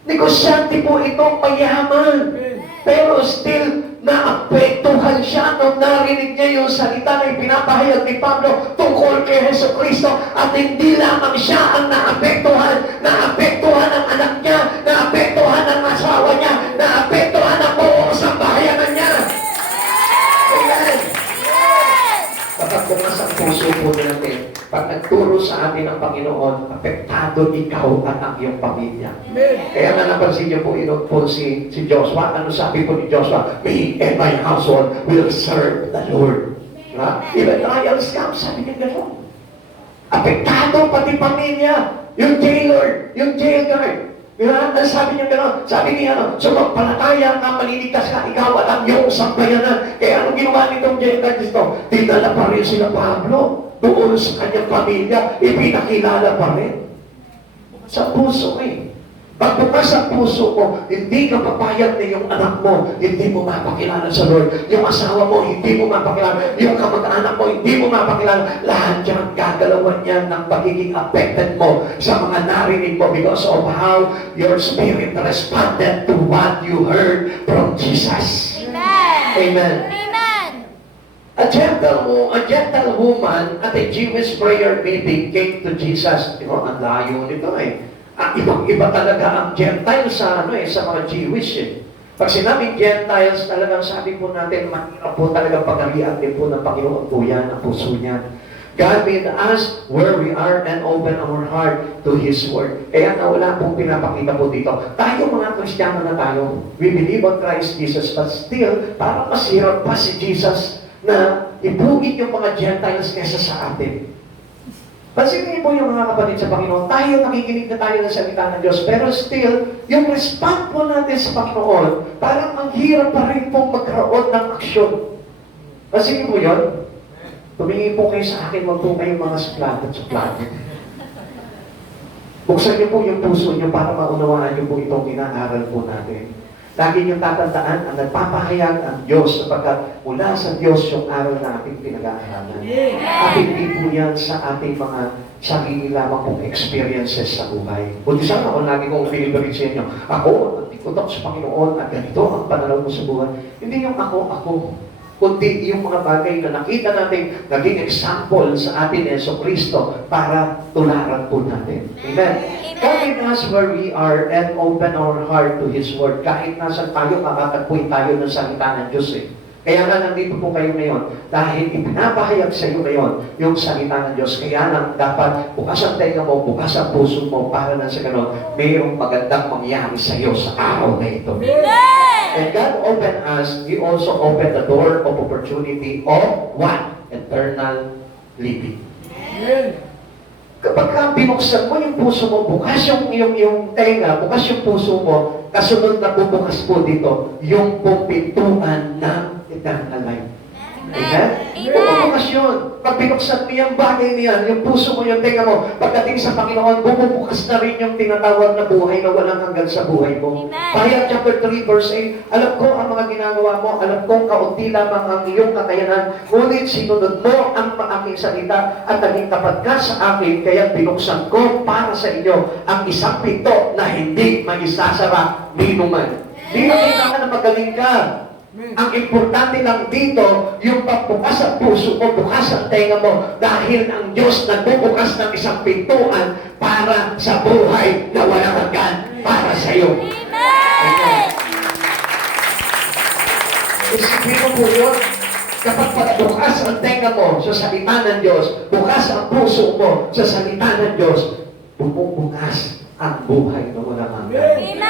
Negosyante po ito, mayaman. Pero still, naapektuhan siya nung narinig niya yung salita na ipinapahayag ni Pablo tungkol kay Hesus Kristo. At hindi lamang siya ang naapektuhan ang anak niya, naapektuhan ang asawa niya, naapektuhan ang buong sambahayanan niya. Amen. Kapag bukas ang puso po natin, pag nagturo sa atin ang Panginoon, apektado ikaw at ang iyong pamilya. Kaya nga napansin niyo po, po si Joshua. Ano sabi po ni Joshua? Me and my household will serve the Lord. Diba? Even trials come, sabi niya gano'n. Apektado pati pamilya. Yung jailer, yung jail guard. Diba? Sabi niya gano'n. Sabi niya, sumampalataya ka, maliligtas ka, ikaw at ang iyong sambayanan. Kaya anong ginawa nitong jail guard dito? Dinala pa rin sila Pablo. Doon sa kanyang pamilya, ipinakilala pa rin. Sa puso eh. Pag bukas ang puso mo, hindi ka papayag na yung anak mo, hindi mo mapakilala sa Lord. Yung asawa mo, hindi mo mapakilala. Yung kamag-anak mo, hindi mo mapakilala. Lahat yan, gagalawan yan ng pagiging affected mo sa mga narinig mo because of how your spirit responded to what you heard from Jesus. Amen. Amen. Amen. A gentle woman at a Jewish prayer meeting came to Jesus. Ang layo nito eh. Ibang-iba talaga ang Gentiles sa mga Jewish eh. Pag sinabing Gentiles, talagang sabi po natin, mahirap po talaga pagkarian din po ng Panginoon po yan, ang puso niya. God made us where we are and open our heart to His Word. Kaya na wala pong pinapakita po dito. Tayo mga Kristiyano na tayo, we believe on Christ Jesus, but still, parang mas hirap pa si Jesus na ibugin yung mga Gentiles kesa sa atin. Pansinin po yung mga kapatid sa Panginoon, tayo nakikinig na tayo ng salita ng Diyos, pero still, yung response po natin sa Panginoon, parang ang hirap pa rin pong magkaroon ng aksyon. Pansinin po yun? Tumingin po kayo sa akin, wag po kayong mga suplado. Buksan niyo po yung puso niyo para maunawaan niyo po itong inaaral po natin. Lagi niyong tatandaan, ang nagpapahayag ang Diyos sapagkat mula sa Diyos yung aral na ating pinag-aaralan. At hindi po yan sa ating mga sarili lamang pong experiences sa buhay. Buti sana ako lagi kong pinipilit sa inyo, ako, nagtikutok sa Panginoon at ganito ang pananaw mo sa buhay. Hindi yung ako. Kundi yung mga bagay na nakita natin naging example sa atin Yeso Kristo para tularan po natin. Amen. Kahit nasa where we are and open our heart to His Word. Kahit nasa tayo, makakatagpuin tayo ng salita ng Diyos eh. Kaya nga nandito po kayo ngayon dahil ipinapahayag sa iyo ngayon yung salita ng Diyos. Kaya lang dapat bukas ang tenga mo, bukas ang puso mo para na sa ganon, mayroong magandang mangyari sa iyo sa araw na ito. And God opened us, He also opened the door of opportunity of what? Eternal living. Kapag ka binuksan mo yung puso mo, bukas yung tenga, bukas yung puso mo, kasunod na bubukas po dito, yung pintuan ng eternal life. Amen? Bubukas yun. Pag binuksan mo yung bagay niyan, yung puso mo, yung tenga mo, pagdating sa Panginoon, bumubukas na rin yung tinatawag na buhay na walang hanggan sa buhay mo. Pahayag chapter 3 verse 8, alam ko ang mga ginagawa mo, alam kong kaunti lamang ang iyong kakayanan, ngunit sinunod mo ang aking salita at naging tapat ka sa akin, kaya binuksan ko para sa inyo ang isang pinto na hindi maisasara ni numan. Di na kailangan na magaling ka. Ang importante lang dito, yung pagbukas ang puso mo, bukas ang tenga mo, dahil ang Diyos nagbubukas ng isang pintuan para sa buhay na walang hanggan para sa iyo. Amen. Isipin mo po yun, kapag pagbukas ang tenga mo sa salita ng Diyos, bukas ang puso mo sa salita ng Diyos, bumubukas ang buhay na walang hanggan.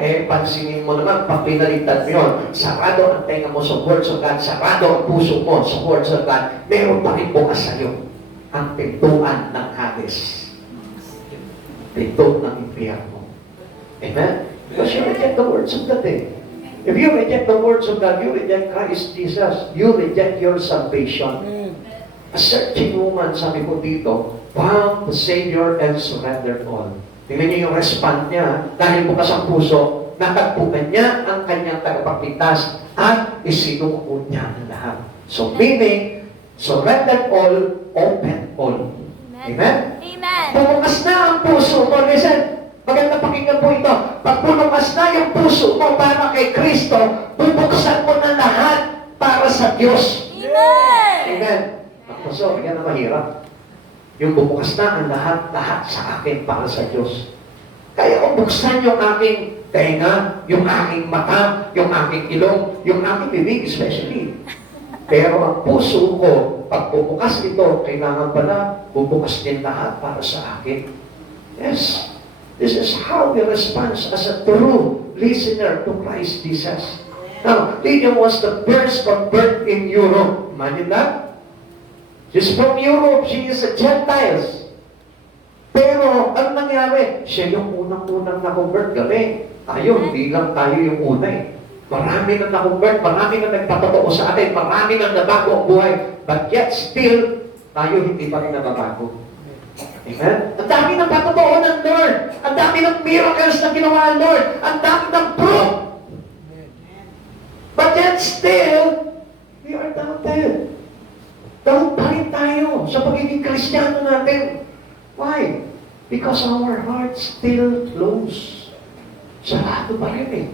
Pansinin mo naman, pag pinaligtad mo yun, sarado ang tenga mo sa words of God, sarado ang puso mo sa words of God, meron pa rin bukas sa iyo ang pintuan ng Hades. Pinto ng impyerno. Amen? Because you reject the words of God eh. If you reject the words of God, you reject Christ Jesus. You reject your salvation. A certain woman, sabi ko dito, found the Savior and surrendered all. Tingnan niyo yung response niya, dahil bukas ang puso, natagpuan niya ang kanyang tagapagligtas at isinuko niya ang lahat. So meaning, surrendered all, open all. Amen? Bumukas na ang puso mo. Listen, maganda pakinggan po ito. Pag bumukas na yung puso mo para kay Kristo, bubuksan mo na lahat para sa Diyos. Amen. Ang puso, yan na mahirap. Yung bumukas na ang lahat sa akin para sa Diyos. Kaya kung buksan yung aking tenga, yung aking mata, yung aking ilong, yung aking bibig especially. Pero ang puso ko, pag bubukas ito, kailangan pala bubukas din lahat para sa akin. Yes. This is how we respond as a true listener to Christ Jesus. Now, Lydia was the first convert in Europe. Imagine that? She's from Europe. She is a Gentiles. Pero, ano nangyari? Siya yung unang-unang na-convert. Galing. Tayo, hindi lang tayo yung una eh. Marami na na-convert, marami na nagpatotoo sa atin, marami na nabago ang buhay. But yet still, tayo hindi pa rin nababago. Amen? Ang dami ng patotoo ng Lord. Ang dami ng miracles na ginawa ng Lord. Ang dami ng proof. But yet still, we are doubted. Doubt pa rin tayo sa pagiging Kristiyano natin. Why? Because our hearts still close. Sarado pa rin eh.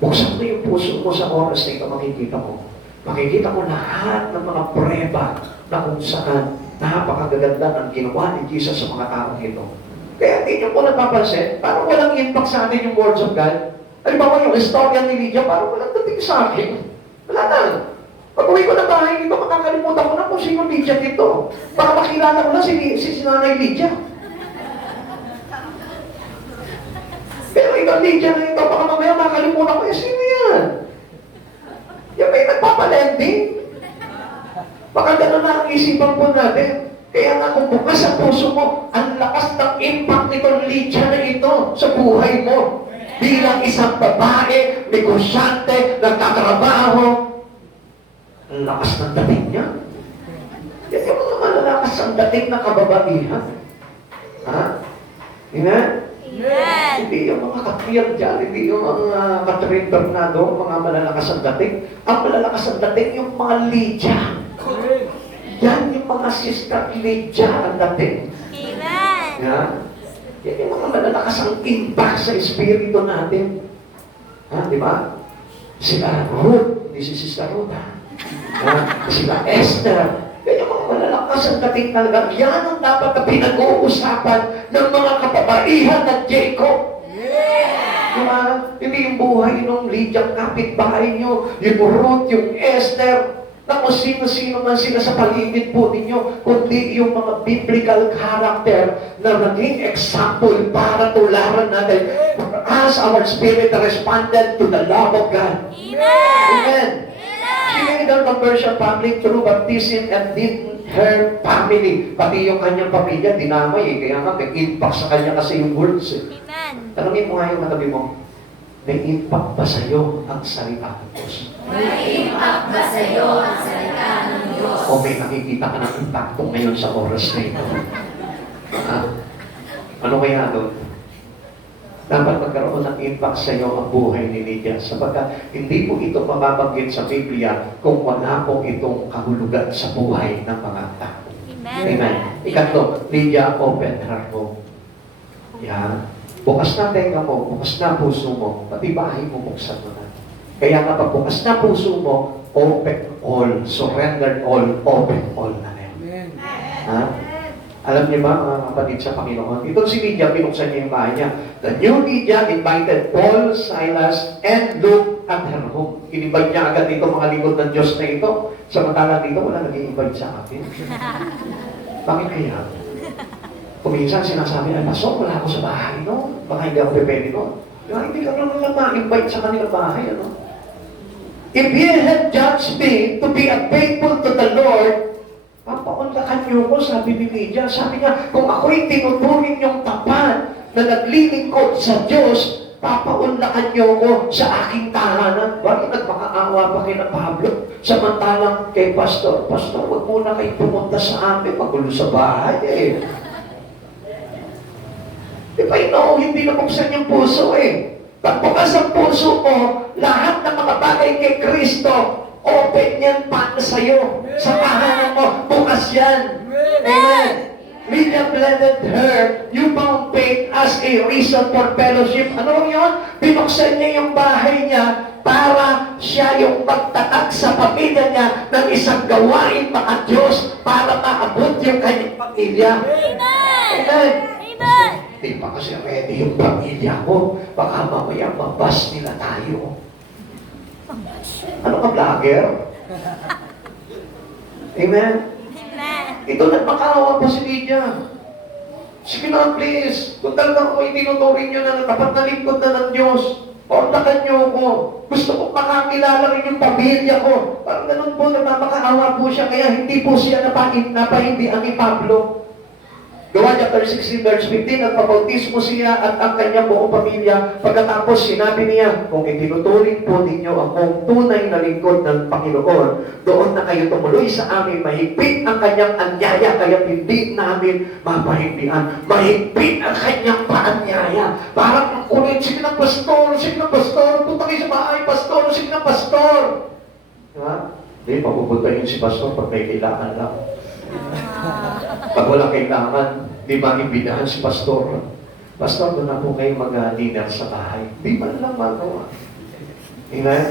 Buksan mo yung puso mo sa oras na ito, makikita mo. Makikita mo lahat ng mga preba na kung saan napakagaganda ng ginawa ni Jesus sa mga taong ito. Kaya hindi nyo po napapansin, parang walang impact sa atin yung words of God. Halimbawa yung istorya ni Lydia, parang walang dating sa akin. Wala na. Pag uwi ko na bahay nito, makakalimutan ko na kung sino Lydia dito. Baka makilala ko na si Nanay Lydia. Pero ikaw, Lydia na ito, baka mamaya makakalimutan ko, sino yan? Yan may nagpapalending. Baka gano'n na ang isipan po natin. Kaya nga kung bukas ang puso mo, ang lakas ng impact nitong Lydia na ito sa buhay mo. Bilang isang babae, negosyante, nagtatrabaho, ang lakas ng dating niya. Yan yung mga malalakas ang dating na kababaihan. Ha? Amen? Amen. Hindi yung mga kapiyal dyan, hindi yung mga Catherine Bernardo, mga malalakas ang dating. Ang malalakas ang dating yung mga Lydia. Yan yung mga sister Lydia ang dating. Amen. Yan. Yan yung mga malalakas ang impact sa espiritu natin. Ha? Di ba? Sila Ruth, hindi si Sister Ruth. Sila Esther. Yan yung mga malalakas ang dating talaga. Yan ang dapat na pinag-uusapan ng mga kapabaihan ng Jacob. Diba? Hindi yung buhay nung Lydia kapitbahay nyo, yung Ruth, yung Esther, na kung sino-sino man sila sa paligid po ninyo, kundi yung mga biblical character na naging example para tularan natin as our spirit responded to the love of God. Amen. She made her conversion public through baptism and did her family. Pati yung kanyang pamilya, dinamay eh. Kaya nga, nag-impact sa kanya kasi yung words eh. Amen. Tanungin mo nga yung katabi mo, may impact ba sa'yo ang salita ng Diyos? May impact ba sa iyo ang salita ng Diyos? O may nakikita ka ng impacto ngayon sa oras na ito? Ha? Ano kaya doon? Dapat magkaroon ng impact sa iyo ang buhay ni Lydia sapagkat hindi po ito mababanggit sa Biblia kung wala po itong kahulugan sa buhay ng mga tao. Amen. Amen. Ikatlo, Lydia opened her home. Yan. Bukas na tenga mo, bukas na puso mo, pati bahay mo buksan mo na. Kaya nga pag bukas na puso mo, open all, surrender all, open all na rin. Ha? Alam niyo ba, mga kapatid sa Panginoon, itong si Lydia, binuksan niya yung bahay niya. The new Lydia invited Paul, Silas, and Luke at her home. In-invite niya agad dito mga lingkod ng Diyos na ito. Samantala dito, wala nag-i-invite sa atin. Bakit kaya? Kung minsan sinasabi, ay, pasok, wala ako sa bahay, no? Baka hindi ako pwede, no? Hindi ka naman ma-invite sa kanilang bahay, ano? If ye had judged me to be faithful to the Lord, papaunlakan niyo ko, sabi ni Lydia. Sabi niya, kung ako'y tinuturing niyong tapat na naglilingkod sa Diyos, papaunlakan niyo ko sa aking tahanan. Bakit nagmakaawa pa kay na Pablo? Samantalang kay Pastor, Pastor, huwag muna kayo pumunta sa amin, magulo sa bahay eh. Di ba hindi nabuksan yung puso eh. Pagbukas ang puso mo, lahat ng mga bagay kay Kristo, open yan para sa'yo. Sa tahanan mo, bukas yan. Amen. Lydia blended her newfound faith as a reason for fellowship. Ano yun? Binuksan niya yung bahay niya para siya yung magtatag sa pamilya niya ng isang gawain mga Diyos para maabot yung kanyang pamilya. Amen. Amen. Di pa kasi ready yung pamilya ko. Baka mamaya mabas nila tayo. Ano ka, vlogger? Amen? Amen. Ito nagmakawa po si Lydia. Sige na, please. Kung talagang ako itinuturing nyo na dapat na lingkod na ng Diyos, paunlakan nyo ako. Gusto ko makakilala rin yung pamilya ko. Parang ganun po, nagmamakaawa po siya. Kaya hindi po siya napahindihan ni Pablo. Gawa chapter 16 verse 15, nagpabautismo siya at ang kanyang buong pamilya. Pagkatapos sinabi niya, kung itinuturing po ninyo akong tunay na lingkod ng Panginoon, doon na kayo tumuloy sa amin, mahigpit ang kanyang anyaya, kaya hindi namin mapahindihan. Mahigpit ang kanyang paanyaya. Parang ang kulit, sige na pastor, punta kayo sa bahay, pastor, sige na pastor. Diba? Hindi, papupuntahin si pastor pag may kailangan lang. Pag wala kailangan, di ba imbitahan si pastor? Pastor, doon na po kayo mag-dinner sa bahay. Di ba lang magawa? Amen?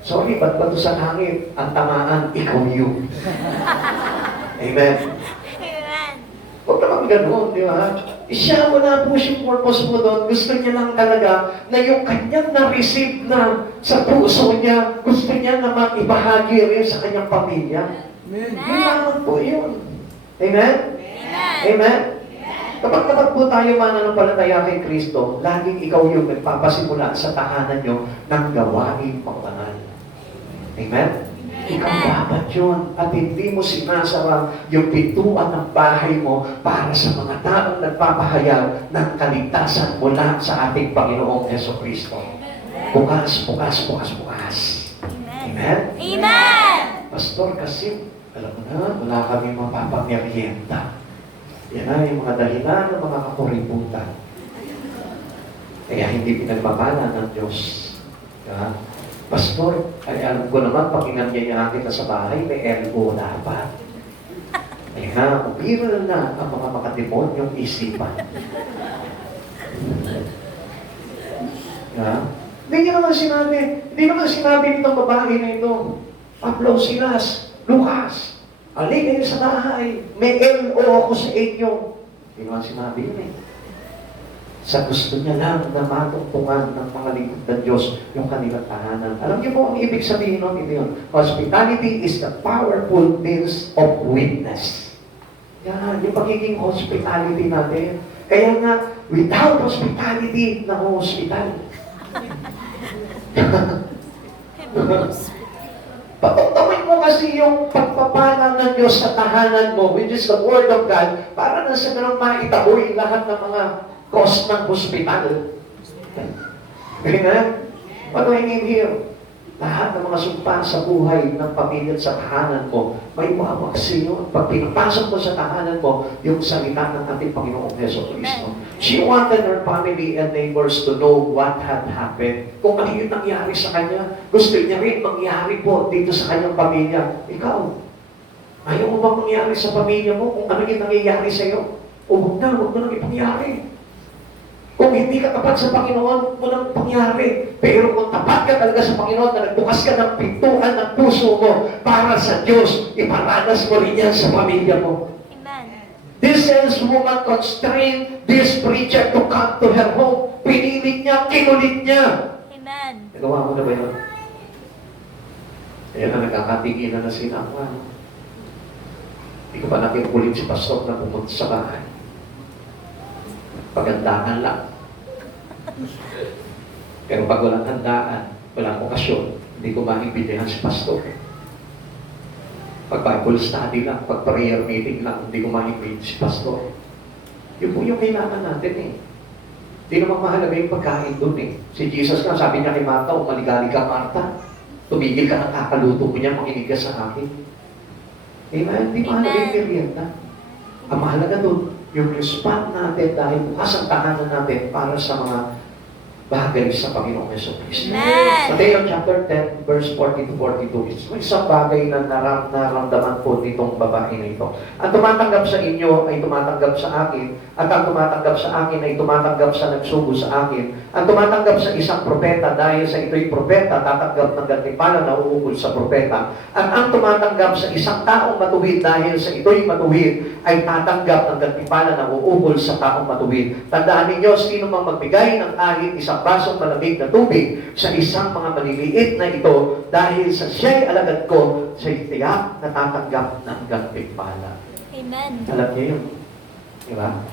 Sorry, ba't ba ito sa hangin? Ang tamaan, ikaw yun. Amen? Amen. Huwag naman ganun, di ba? Siya, wala po siyang purpose mo doon. Gusto niya lang talaga na yung kanyang na-receive na sa puso niya, gusto niya naman ibahagi rin sa kanyang pamilya. Yun lang po yun. Amen? Amen? Kapag po tayo mananampalataya kay Kristo, laging ikaw yung nagpapasimula sa tahanan nyo ng gawain pangbanal. Amen? Ikaw dapat yun. At hindi mo sinasara yung pintuan ng bahay mo para sa mga taong nagpapahayag ng kaligtasan mula sa ating Panginoong Jesucristo. Bukas, bukas, bukas, bukas. Amen? Amen. Pastor, kasi alam mo na, wala kami mapapamerienda. Yan na yung mga dahilan ng mga kakuributan. Kaya hindi pinagpapala ng Diyos. Ya? Pastor, ay alam ko naman, pag inanyaya kita sa bahay, may elbow dapat. Ay nga, upiral na ang mga makademonyong isipan. Ya? Hindi naman sinabi nitong babae na ito. Pablo, Silas, Lucas, alin kayo sa bahay. May LO ako sa inyo. Hindi naman sinabi yun eh. Sa gusto niya lang na matungtungan ng mga lingkod ng Diyos yung kanilang tahanan. Alam niyo po ang ibig sabihin nun? Ito yun. Hospitality is the powerful means of witness. Yan, yung pagiging hospitality natin. Kaya nga, without hospitality, na hospital. Patutawin mo kasi yung pagpapala ng Diyos sa tahanan mo, which is the Word of God, para na sa ganun maitaboy lahat ng mga cost ng hospital. Galing na? What do I mean here? Lahat ng mga sumpa sa buhay ng pamilya at sa tahanan mo, may wawaksi yun. Pag pinapasok mo sa tahanan mo, yung salita ng ating Panginoong Heso Kristo. She wanted her family and neighbors to know what had happened. Kung ano yung nangyari sa kanya, gusto niya rin mangyari po dito sa kanyang pamilya. Ikaw, ayaw mo bang mangyari sa pamilya mo kung ano yung nangyayari sa iyo? O huwag mo nang ipangyari. Kung hindi ka tapat sa Panginoon, walang pangyari. Pero kung tapat ka talaga sa Panginoon, na nagbukas ka ng pintuan ng puso mo para sa Diyos, iparanas mo rin yan sa pamilya mo. Amen. This saleswoman constrained this preacher to come to her home. Pinilit niya, kinulit niya. Amen. Nagawa mo na ba yun? Ayan na, nagkakatinginan na sila. Hindi ko pa nakinulit si pastor na pumunta sa bahay. Pagandahan lang. Pero pag walang handaan, walang okasyon, hindi ko maibigyan si pastor. Pag Bible study lang, pag prayer meeting lang, hindi ko maibigyan si pastor. Yun po yung kailangan natin eh. Hindi naman mahalaga yung pagkain doon eh. Si Jesus nga, sabi niya kay Martha, umaligali ka Martha. Tumigil ka ng kakaluto ko niya, makinig ka sa akin. Amen? Hindi mahalaga yung merienda. Ang mahalaga doon, yung respond natin dahil bukas ang tahanan natin para sa mga bagay sa Panginoong Yeso Cristo. Amen. Mateo chapter 10, verse 40 to 42. It's isang bagay na naramdaman po nitong babae na ito. Ang tumatanggap sa inyo ay tumatanggap sa akin, at ang tumatanggap sa akin ay tumatanggap sa nagsugo sa akin. Ang tumatanggap sa isang propeta dahil sa ito'y propeta, tatanggap ng gantimpala na uukol sa propeta. At ang tumatanggap sa isang taong matuwid dahil sa ito'y matuwid, ay tatanggap ng gantimpala na uukol sa taong matuwid. Tandaan ninyo, sino mang magbigay ng ahit isang basong malamig na tubig sa isang mga maliliit na ito dahil sa siya'y alagad ko, siya'y tiyak na tatanggap ng gantimpala. Amen. Alam niya yun. Di ba?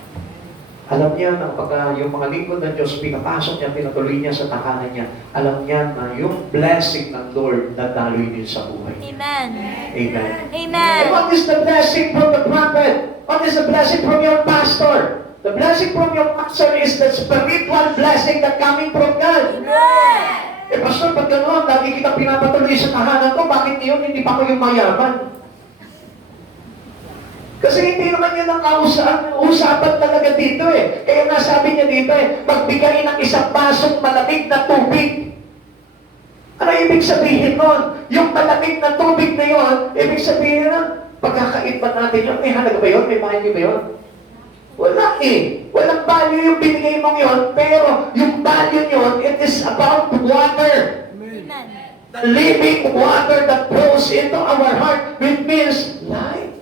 Alam niya na pagka yung mga lingkod ng Diyos, pinapasok niya, pinatuloy niya sa tahanan niya, alam niya na yung blessing ng Lord dadaloy din sa buhay. Amen. Amen. Amen. And what is the blessing from the prophet? What is the blessing from your pastor? The blessing from your pastor is the spiritual blessing that coming from God. Amen. Eh, pastor, pag gano'n, lagi kita pinapatuloy sa tahanan ko, bakit ngayon hindi pa ko yung mayaman? Kasi hindi naman yun ang usapan talaga dito eh. Kaya nga sabi niya dito eh, magbigay ng isang basong malamig na tubig. Ano ibig sabihin nun? Yung malamig na tubig na yun, ibig sabihin nun, pagkakait ba natin yun? May halaga ba yun? May value ba yun? Wala eh. Walang value yung binigay mong yun, pero yung value yun, it is about water. Amen. The living water that flows into our heart, which means life.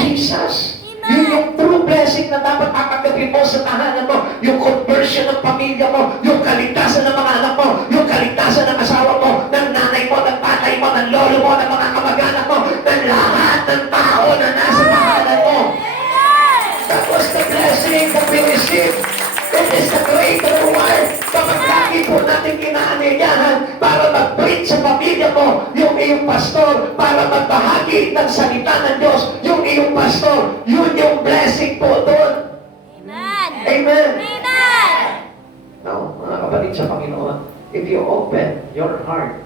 Si Jesus. Yun yung true blessing na dapat kakagapin mo sa tahanan mo. Yung conversion ng pamilya mo, yung kaligtasan ng mga anak mo, yung kaligtasan ng asawa mo, ng nanay mo, ng tatay mo, ng lolo mo, ng mga kamag-anak mo, ng lahat ng tao na nasa tahanan mo. That was the blessing that we received. It is the great reward. Kapag lagi po natin inaanyayahan para mag-preach sa pamilya mo, yung iyong pastor, para magbahagi ng salita ng Diyos, yung iyong pastor, yun yung blessing po doon. Amen. Amen. Amen. Now, mga kapatid sa Panginoon, if you open your heart,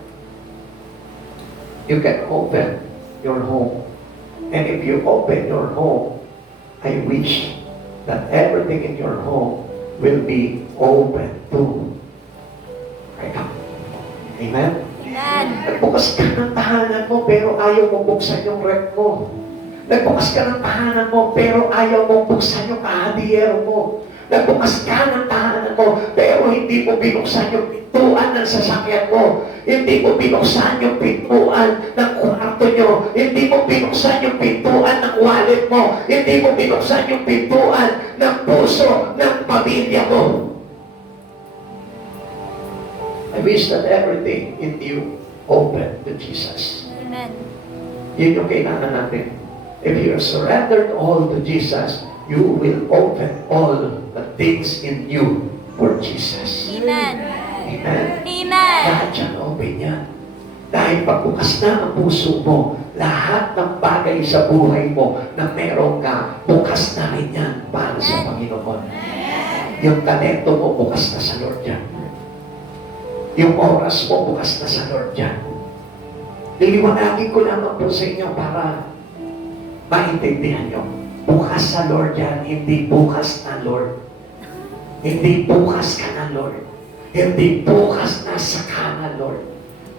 you can open your home. And if you open your home, I wish that everything in your home will be open to God. Amen? Amen. Nagbukas ka ng tahanan mo, pero ayaw mong buksan yung rep mo. Nagbukas ka ng tahanan mo, pero ayaw mong buksan yung kahadiyero mo. Nagbukas ka ng tahanan mo, pero hindi mo binuksan yung pintuan ng sasakyan mo. Hindi mo binuksan yung pintuan ng kwarto kwarto nyo, hindi mo binuksan yung pintuan ng wallet mo, hindi mo binuksan yung pintuan ng puso ng pamilya mo. I wish that everything in you open to Jesus. Amen. Yun yung kailangan natin. If you surrendered all to Jesus, you will open all the things in you for Jesus. Amen. Amen. Amen. Lahat yan, open yan. Dahil pagbukas na ang puso mo, lahat ng bagay sa buhay mo na meron ka, bukas na rin yan para sa Panginoon. Yung talento mo, bukas na sa Lord yan. Yung oras mo, bukas na sa Lord yan. Liliwanagin ko lamang po sa inyo para maintindihan nyo. Bukas sa Lord yan, hindi bukas na Lord. Hindi bukas ka na Lord. Hindi bukas na sa ka na Lord.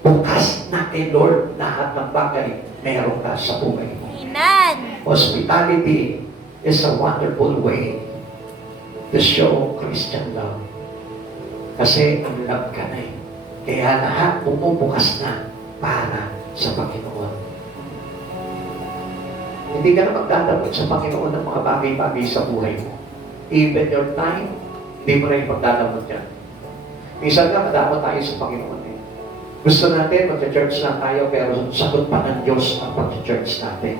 Bukas na kay Lord lahat ng bagay meron ka sa buhay mo. Amen. Hospitality is a wonderful way to show Christian love. Kasi ang love ka na eh. Kaya lahat bumubukas na para sa Panginoon. Hindi ka na magdadamot sa Panginoon ng mga bagay-bagay sa buhay mo. Even your time, hindi mo na yung magdadamot yan. Minsan nga, madamot tayo sa Panginoon eh. Gusto natin, mag-church lang tayo, pero sagot pa ng Diyos ang pag-church natin.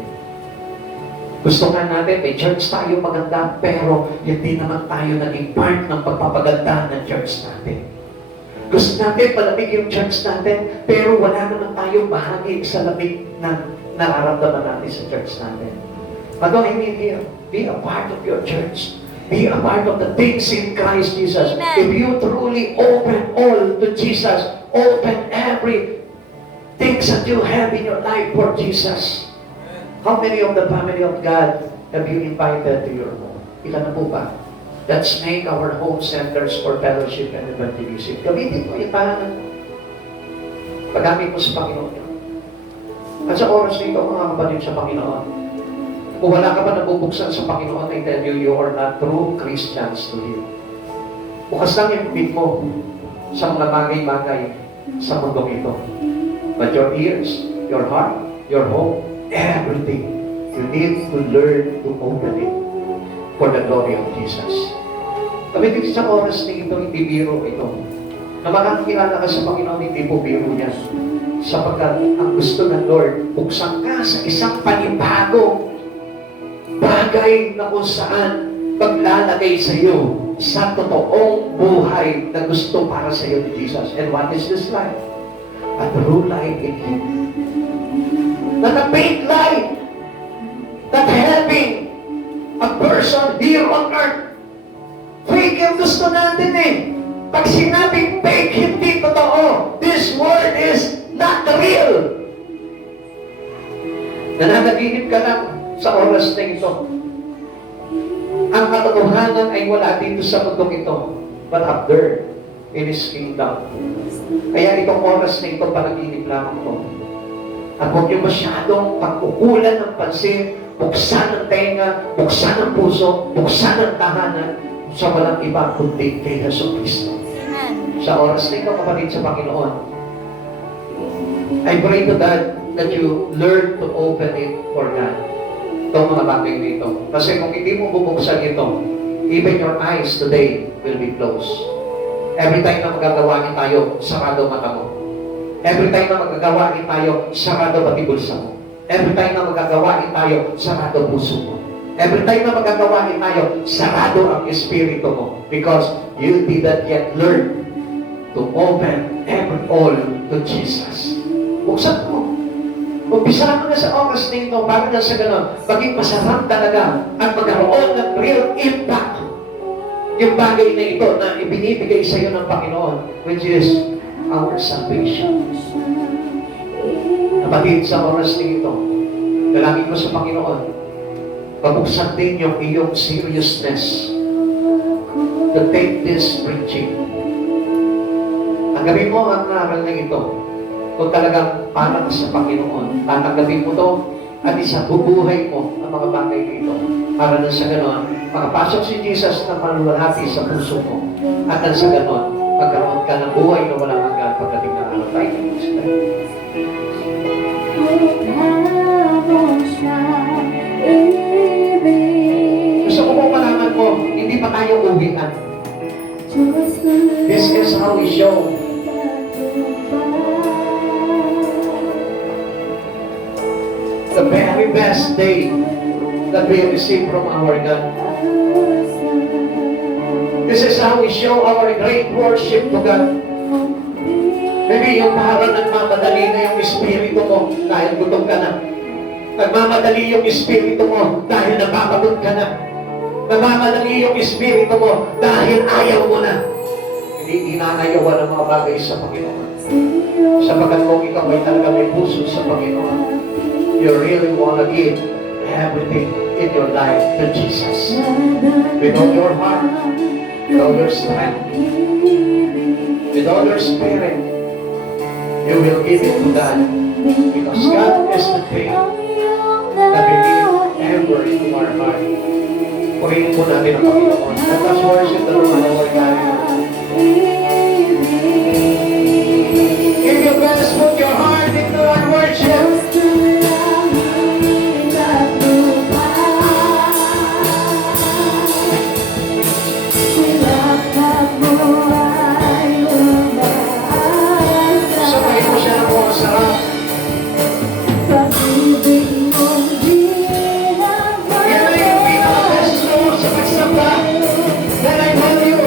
Gusto nga natin, may church tayo maganda, pero hindi naman tayo naging part ng pagpapaganda ng church natin. Gusto natin, malamig yung church natin, pero wala naman tayo bahagi sa lamig na nararamdaman natin sa church natin. What do I mean here? Be a part of your church. Be a part of the things in Christ Jesus. Amen. If you truly open all to Jesus, open every things that you have in your life for Jesus. How many of the family of God have you invited to your home? Ilan na po ba? Let's make our home centers for fellowship and evangelism. Gamitin mo yung tahanan. Paggamit mo sa Panginoon yun. At sa oras nito, mga kapatid sa Panginoon, kung wala ka pa nabubuksan sa Panginoon, I tell you, you are not true Christians to Him. Bukas lang yung bibig mo sa mga bagay-bagay sa mundong ito. But your ears, your heart, your home, everything, you need to learn to open it for the glory of Jesus. Kapitid sa oras na ito, hindi biro ito. Na makakilala ka sa Panginoon, hindi po biro yan. Sapagkat ang gusto ng Lord, buksan ka sa isang panibagong bagay na kung saan paglalagay sa iyo sa totoong buhay na gusto para sa iyo ni Jesus. And what is this life? A true life in Him. Not a fake life. Not having a person here on earth. Fake yung gusto natin eh. Pag sinabing fake, hindi totoo. This word is not real. Nananaginip ka lang sa oras na ito. Ang katotohanan ay wala dito sa mundong ito, but up there in His kingdom. Kaya itong oras na ito, panaginip lamang ito. At huwag niyo masyadong pagkukulan ng pansin, buksan ng tenga, buksan ng puso, buksan ng tahanan, sa walang iba kundi kay Jesucristo. Sa oras na ito, kapatid sa Panginoon, I pray to God that you learn to open it for God. Itong mga bagay nito. Kasi kung hindi mo bubuksan ito, even your eyes today will be closed. Every time na magagawain tayo, sarado mata mo. Every time na magagawain tayo, sarado pati bulsa mo. Every time na magagawain tayo, sarado puso mo. Every time na magagawain tayo, sarado ang espiritu mo. Because you didn't yet learn to open every all to Jesus. Buksan mo. Umpisa mo na sa oras na ito, para na sa gano'n, maging masarap talaga at magkaroon ng real impact yung bagay na ito na ibinibigay sa iyo ng Panginoon, which is our salvation. Kapatid, sa oras na ito, dalangin mo sa Panginoon, pabuksan din yung iyong seriousness to take this preaching. Tanggapin mo ang aral na ito. Kung talagang para sa Panginoon, tatanggapin mo to at isabubuhay mo ang mga bagay dito. Para na sa ganon, makapasok si Jesus na maluwalhati sa puso mo. At na sa ganon, magkaroon ka ng buhay na walang hanggan pagdating ng araw. Tayo, how we show. The very best day that we receive from our God. This is how we show our great worship to God. Maybe yung parang nagmamadali na yung espiritu mo dahil gutom ka na. Nagmamadali yung espiritu mo dahil napapagod ka na. Nagmamadali yung espiritu mo dahil ayaw mo na. Hindi inaayawan ang mga bagay sa Panginoon. Sapagkat kung ikaw ay talaga may puso sa Panginoon, you really want to give everything in your life to Jesus. With all your heart, with all your strength, with all your spirit, you will give it to God. Because God is the thing that we give ever into our heart. Purihin po natin ang Panginoon. Let us worship the Lord our God. If you guys put your heart into our worship, sabay mo siya ng mga sarap. Yan ay yung pinaka-best mo sa pagsamba. Then I tell you,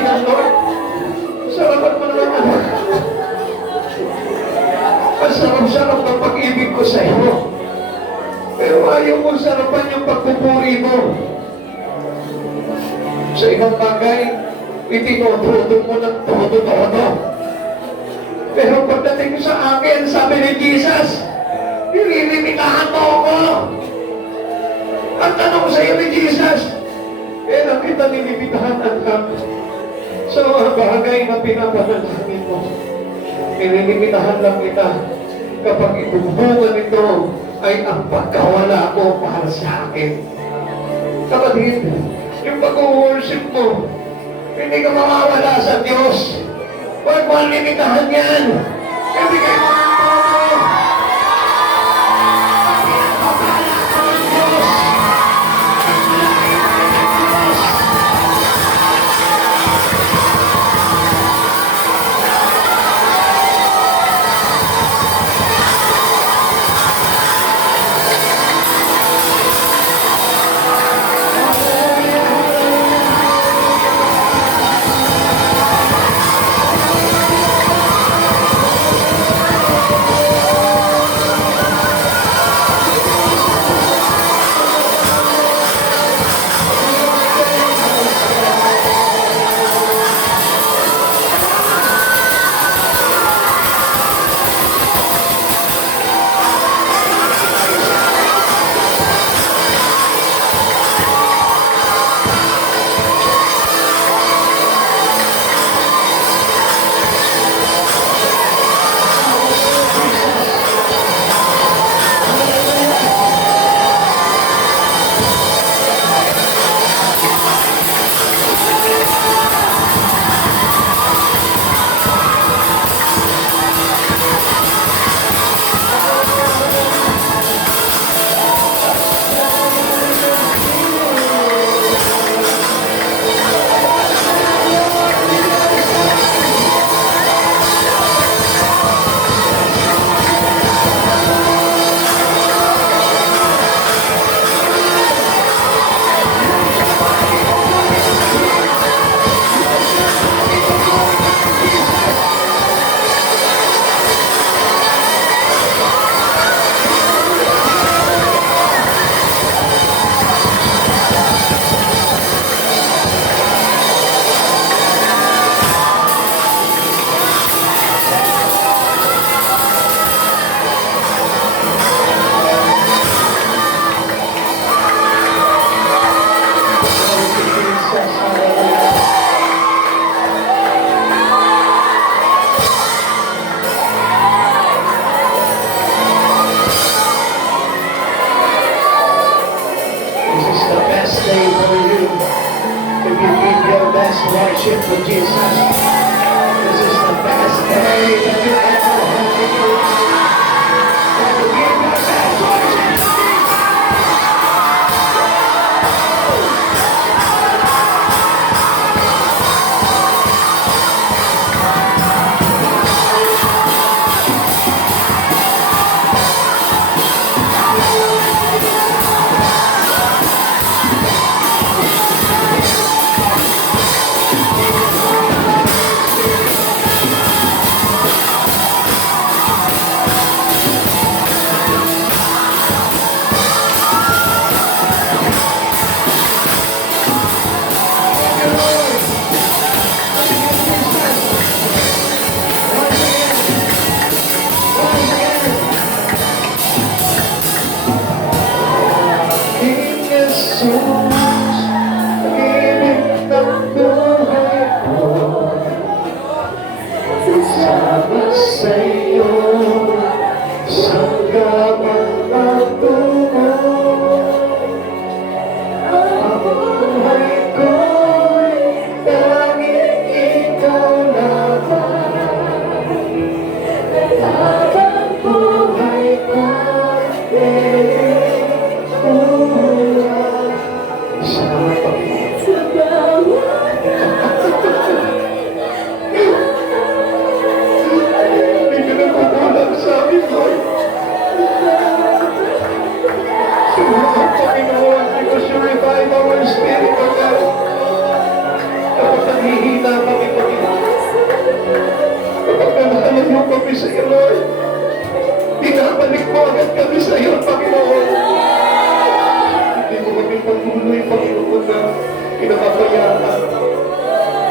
ng Lord. Salamat mo naman, anak. Masarap-sarap ng pag-ibig ko sa iyo. Pero ayaw mo sarapan yung pagpupuri mo. Sa ibang bagay, itinututo mo ng todo-todo. Pero pagdating sa akin, sabi ni Jesus, nililimitahan mo ako. Ang tanong sa iyo ni Jesus, kailan kita nilimitahan, anak? Sa mga bagay na pinapanalangin mo, nililimitahan lang kita kapag itubungan ito ay ang pagkawala mo para sa akin. Kapatid, yung pag-worship mo, hindi ka mawawala sa Diyos. Huwag mo ang limitahan yan. Ibigay mo ang todo. Pinapapala ka ng Diyos. Worship for Jesus. This is the best day that you ever had in your life. And to give your best worship to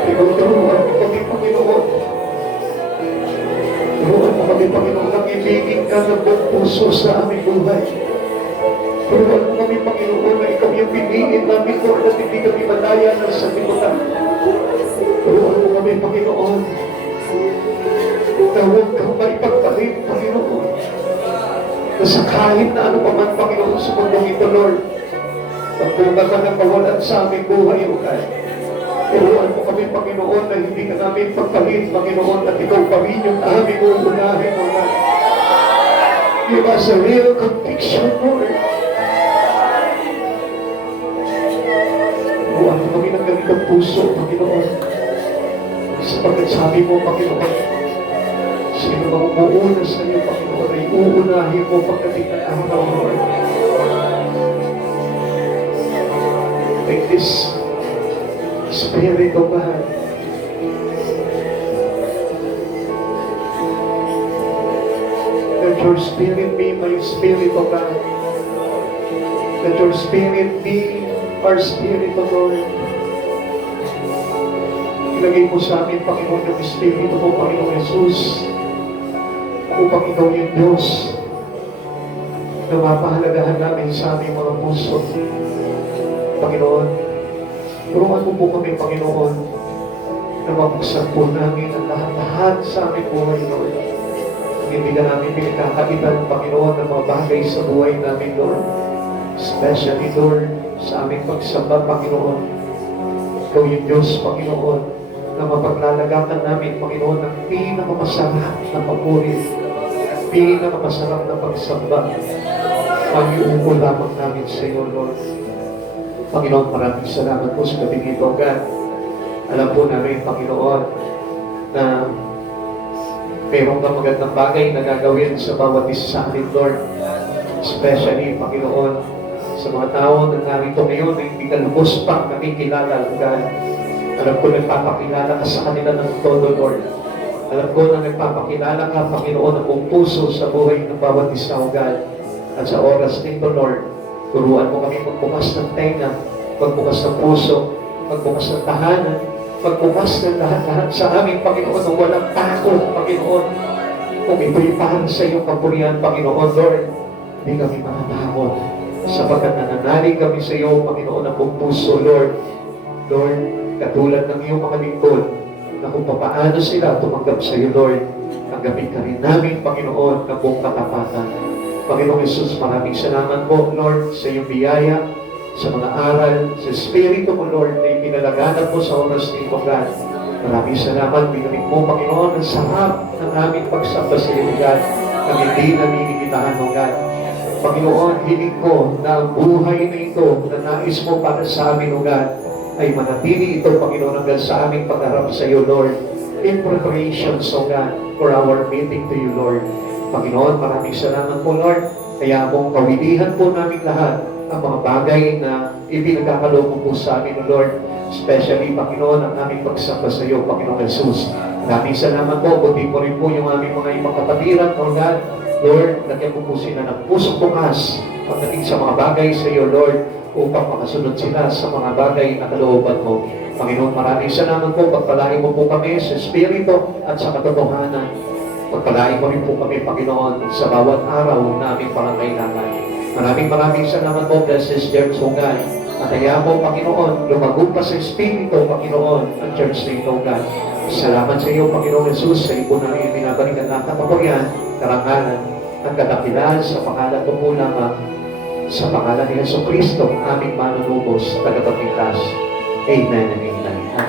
Tinuturuan mo kami, Panginoon. Turuan mo kami, Panginoon, ang ibigin ka ng buong puso sa aming buhay. Turuan mo kami, Panginoon, na ikaw yung piniin namin, Lord, at hindi kami malaya ng sanlibutan. Turuan mo kami, Panginoon, na huwag kang maipagpalit, Panginoon, na sa kahit na ano pa man, Panginoon, sa mundong ito, Lord, na bunga ka na kawalan sa aming buhay, O God. Turuan mo kami, Panginoon, na hindi ka namin pagpalit, Panginoon, at ikaw pa rin yung aming uunahin, O God. Give us a real conviction, Lord. Turuan mo kami ng ganitong puso, Panginoon. Sapagkat sabi mo, Panginoon, sino bang umuuna sa iyo, Panginoon, ay uunahin mo pagdating ng araw, Lord. Make this Spirit of God let your Spirit be my Spirit, O God. Let your Spirit be our Spirit, O Lord. Ilagay mo sa amin, Panginoon, yung Espiritu mo, Panginoon Jesus, upang ikaw yung Diyos na mapahalagahan namin sa aming mga puso. Panginoon, turuan mo po kami, Panginoon, na mabuksan po namin ang lahat-lahat sa aming buhay, Lord. Hindi ka namin pinagkakaitan, Panginoon, ng mga bagay sa buhay namin, Lord. Especially, Lord, sa aming pagsamba, Panginoon. Ikaw yung Diyos, Panginoon, na mapaglalagakan namin, Panginoon, ng pinakamasarap na papuri, pinakamasarap na pagsamba. Ang iupo lamang namin sa iyo, Lord. Panginoon, maraming salamat po sa gabi nito, God. Alam po namin, Panginoon, na mayroong kang magandang bagay na gagawin sa bawat isa sa amin, Lord. Especially, Panginoon, sa mga tao na narito ngayon na hindi ka lubos pa kami kilala, God. Alam ko nagpapakilala ka sa kanila ng todo, Lord. Alam ko na nagpapakilala ka, Panginoon, ng buong puso sa buhay ng bawat isa, O God. At sa oras nito, Lord, turuan mo kami magbukas ng tenga, magbukas ng puso, magbukas ng tahanan, magbukas ng lahat-lahat sa aming Panginoon ng walang takot, Panginoon. Kung ito'y para sa iyong kapurihan, Panginoon, Lord, hindi kami matatakot. Sapagkat nananalig kami sa iyo, Panginoon, ng buong puso, Lord. Lord, katulad ng iyong mga lingkod, na kung papaano sila tumanggap sa iyo, Lord, tanggapin ka rin namin, Panginoon, ng buong katapatan. Panginoong Jesus, maraming salamat po, Lord, sa iyong biyaya, sa mga aral, sa Espiritu mo, Lord, na ipinalaganap mo sa oras nito, God. Maraming salamat, binamit mo, Panginoon, ang sarap ng aming pagsamba sa iyo, God, na hindi namimimitahan mo, God. Panginoon, hiling ko na ang buhay na ito na nais mo para sa amin, O God, ay manatili ito, Panginoon, hanggang sa aming pagharap sa iyo, Lord, in preparations, O God, for our meeting to you, Lord. Panginoon, maraming salamat po, Lord. Kaya mong kawilihan po namin lahat ang mga bagay na ipinagkakaloob po sa amin, O Lord. Especially, Panginoon, ang aming pagsamba sa iyo, Panginoon Jesus. Maraming salamat po. Buti po rin po yung aming mga ibang kapatiran, O God. Lord, lagyan mo po sila ng pusong bukas pagdating sa mga bagay sa iyo, Lord, upang makasunod sila sa mga bagay na kalooban mo. Panginoon, maraming salamat po. Pagpalain mo po kami sa Espiritu at sa katotohanan. Pagpalain mo rin po kami, Panginoon, sa bawat araw na aming pangangailangan. Maraming salamat po, Blessed Church, O God. At kaya po, Panginoon, lumago pa sa Espiritu, Panginoon, ang Church na ito, God. Salamat sa iyo, Panginoon Jesus, sa ipo namin binabalikan na kapapurihan, karangalan, at kadakilan sa pangalan mo po lamang, sa pangalan ni Yesu Cristo, aming manunubos, tagapagligtas. Amen and amen. Ang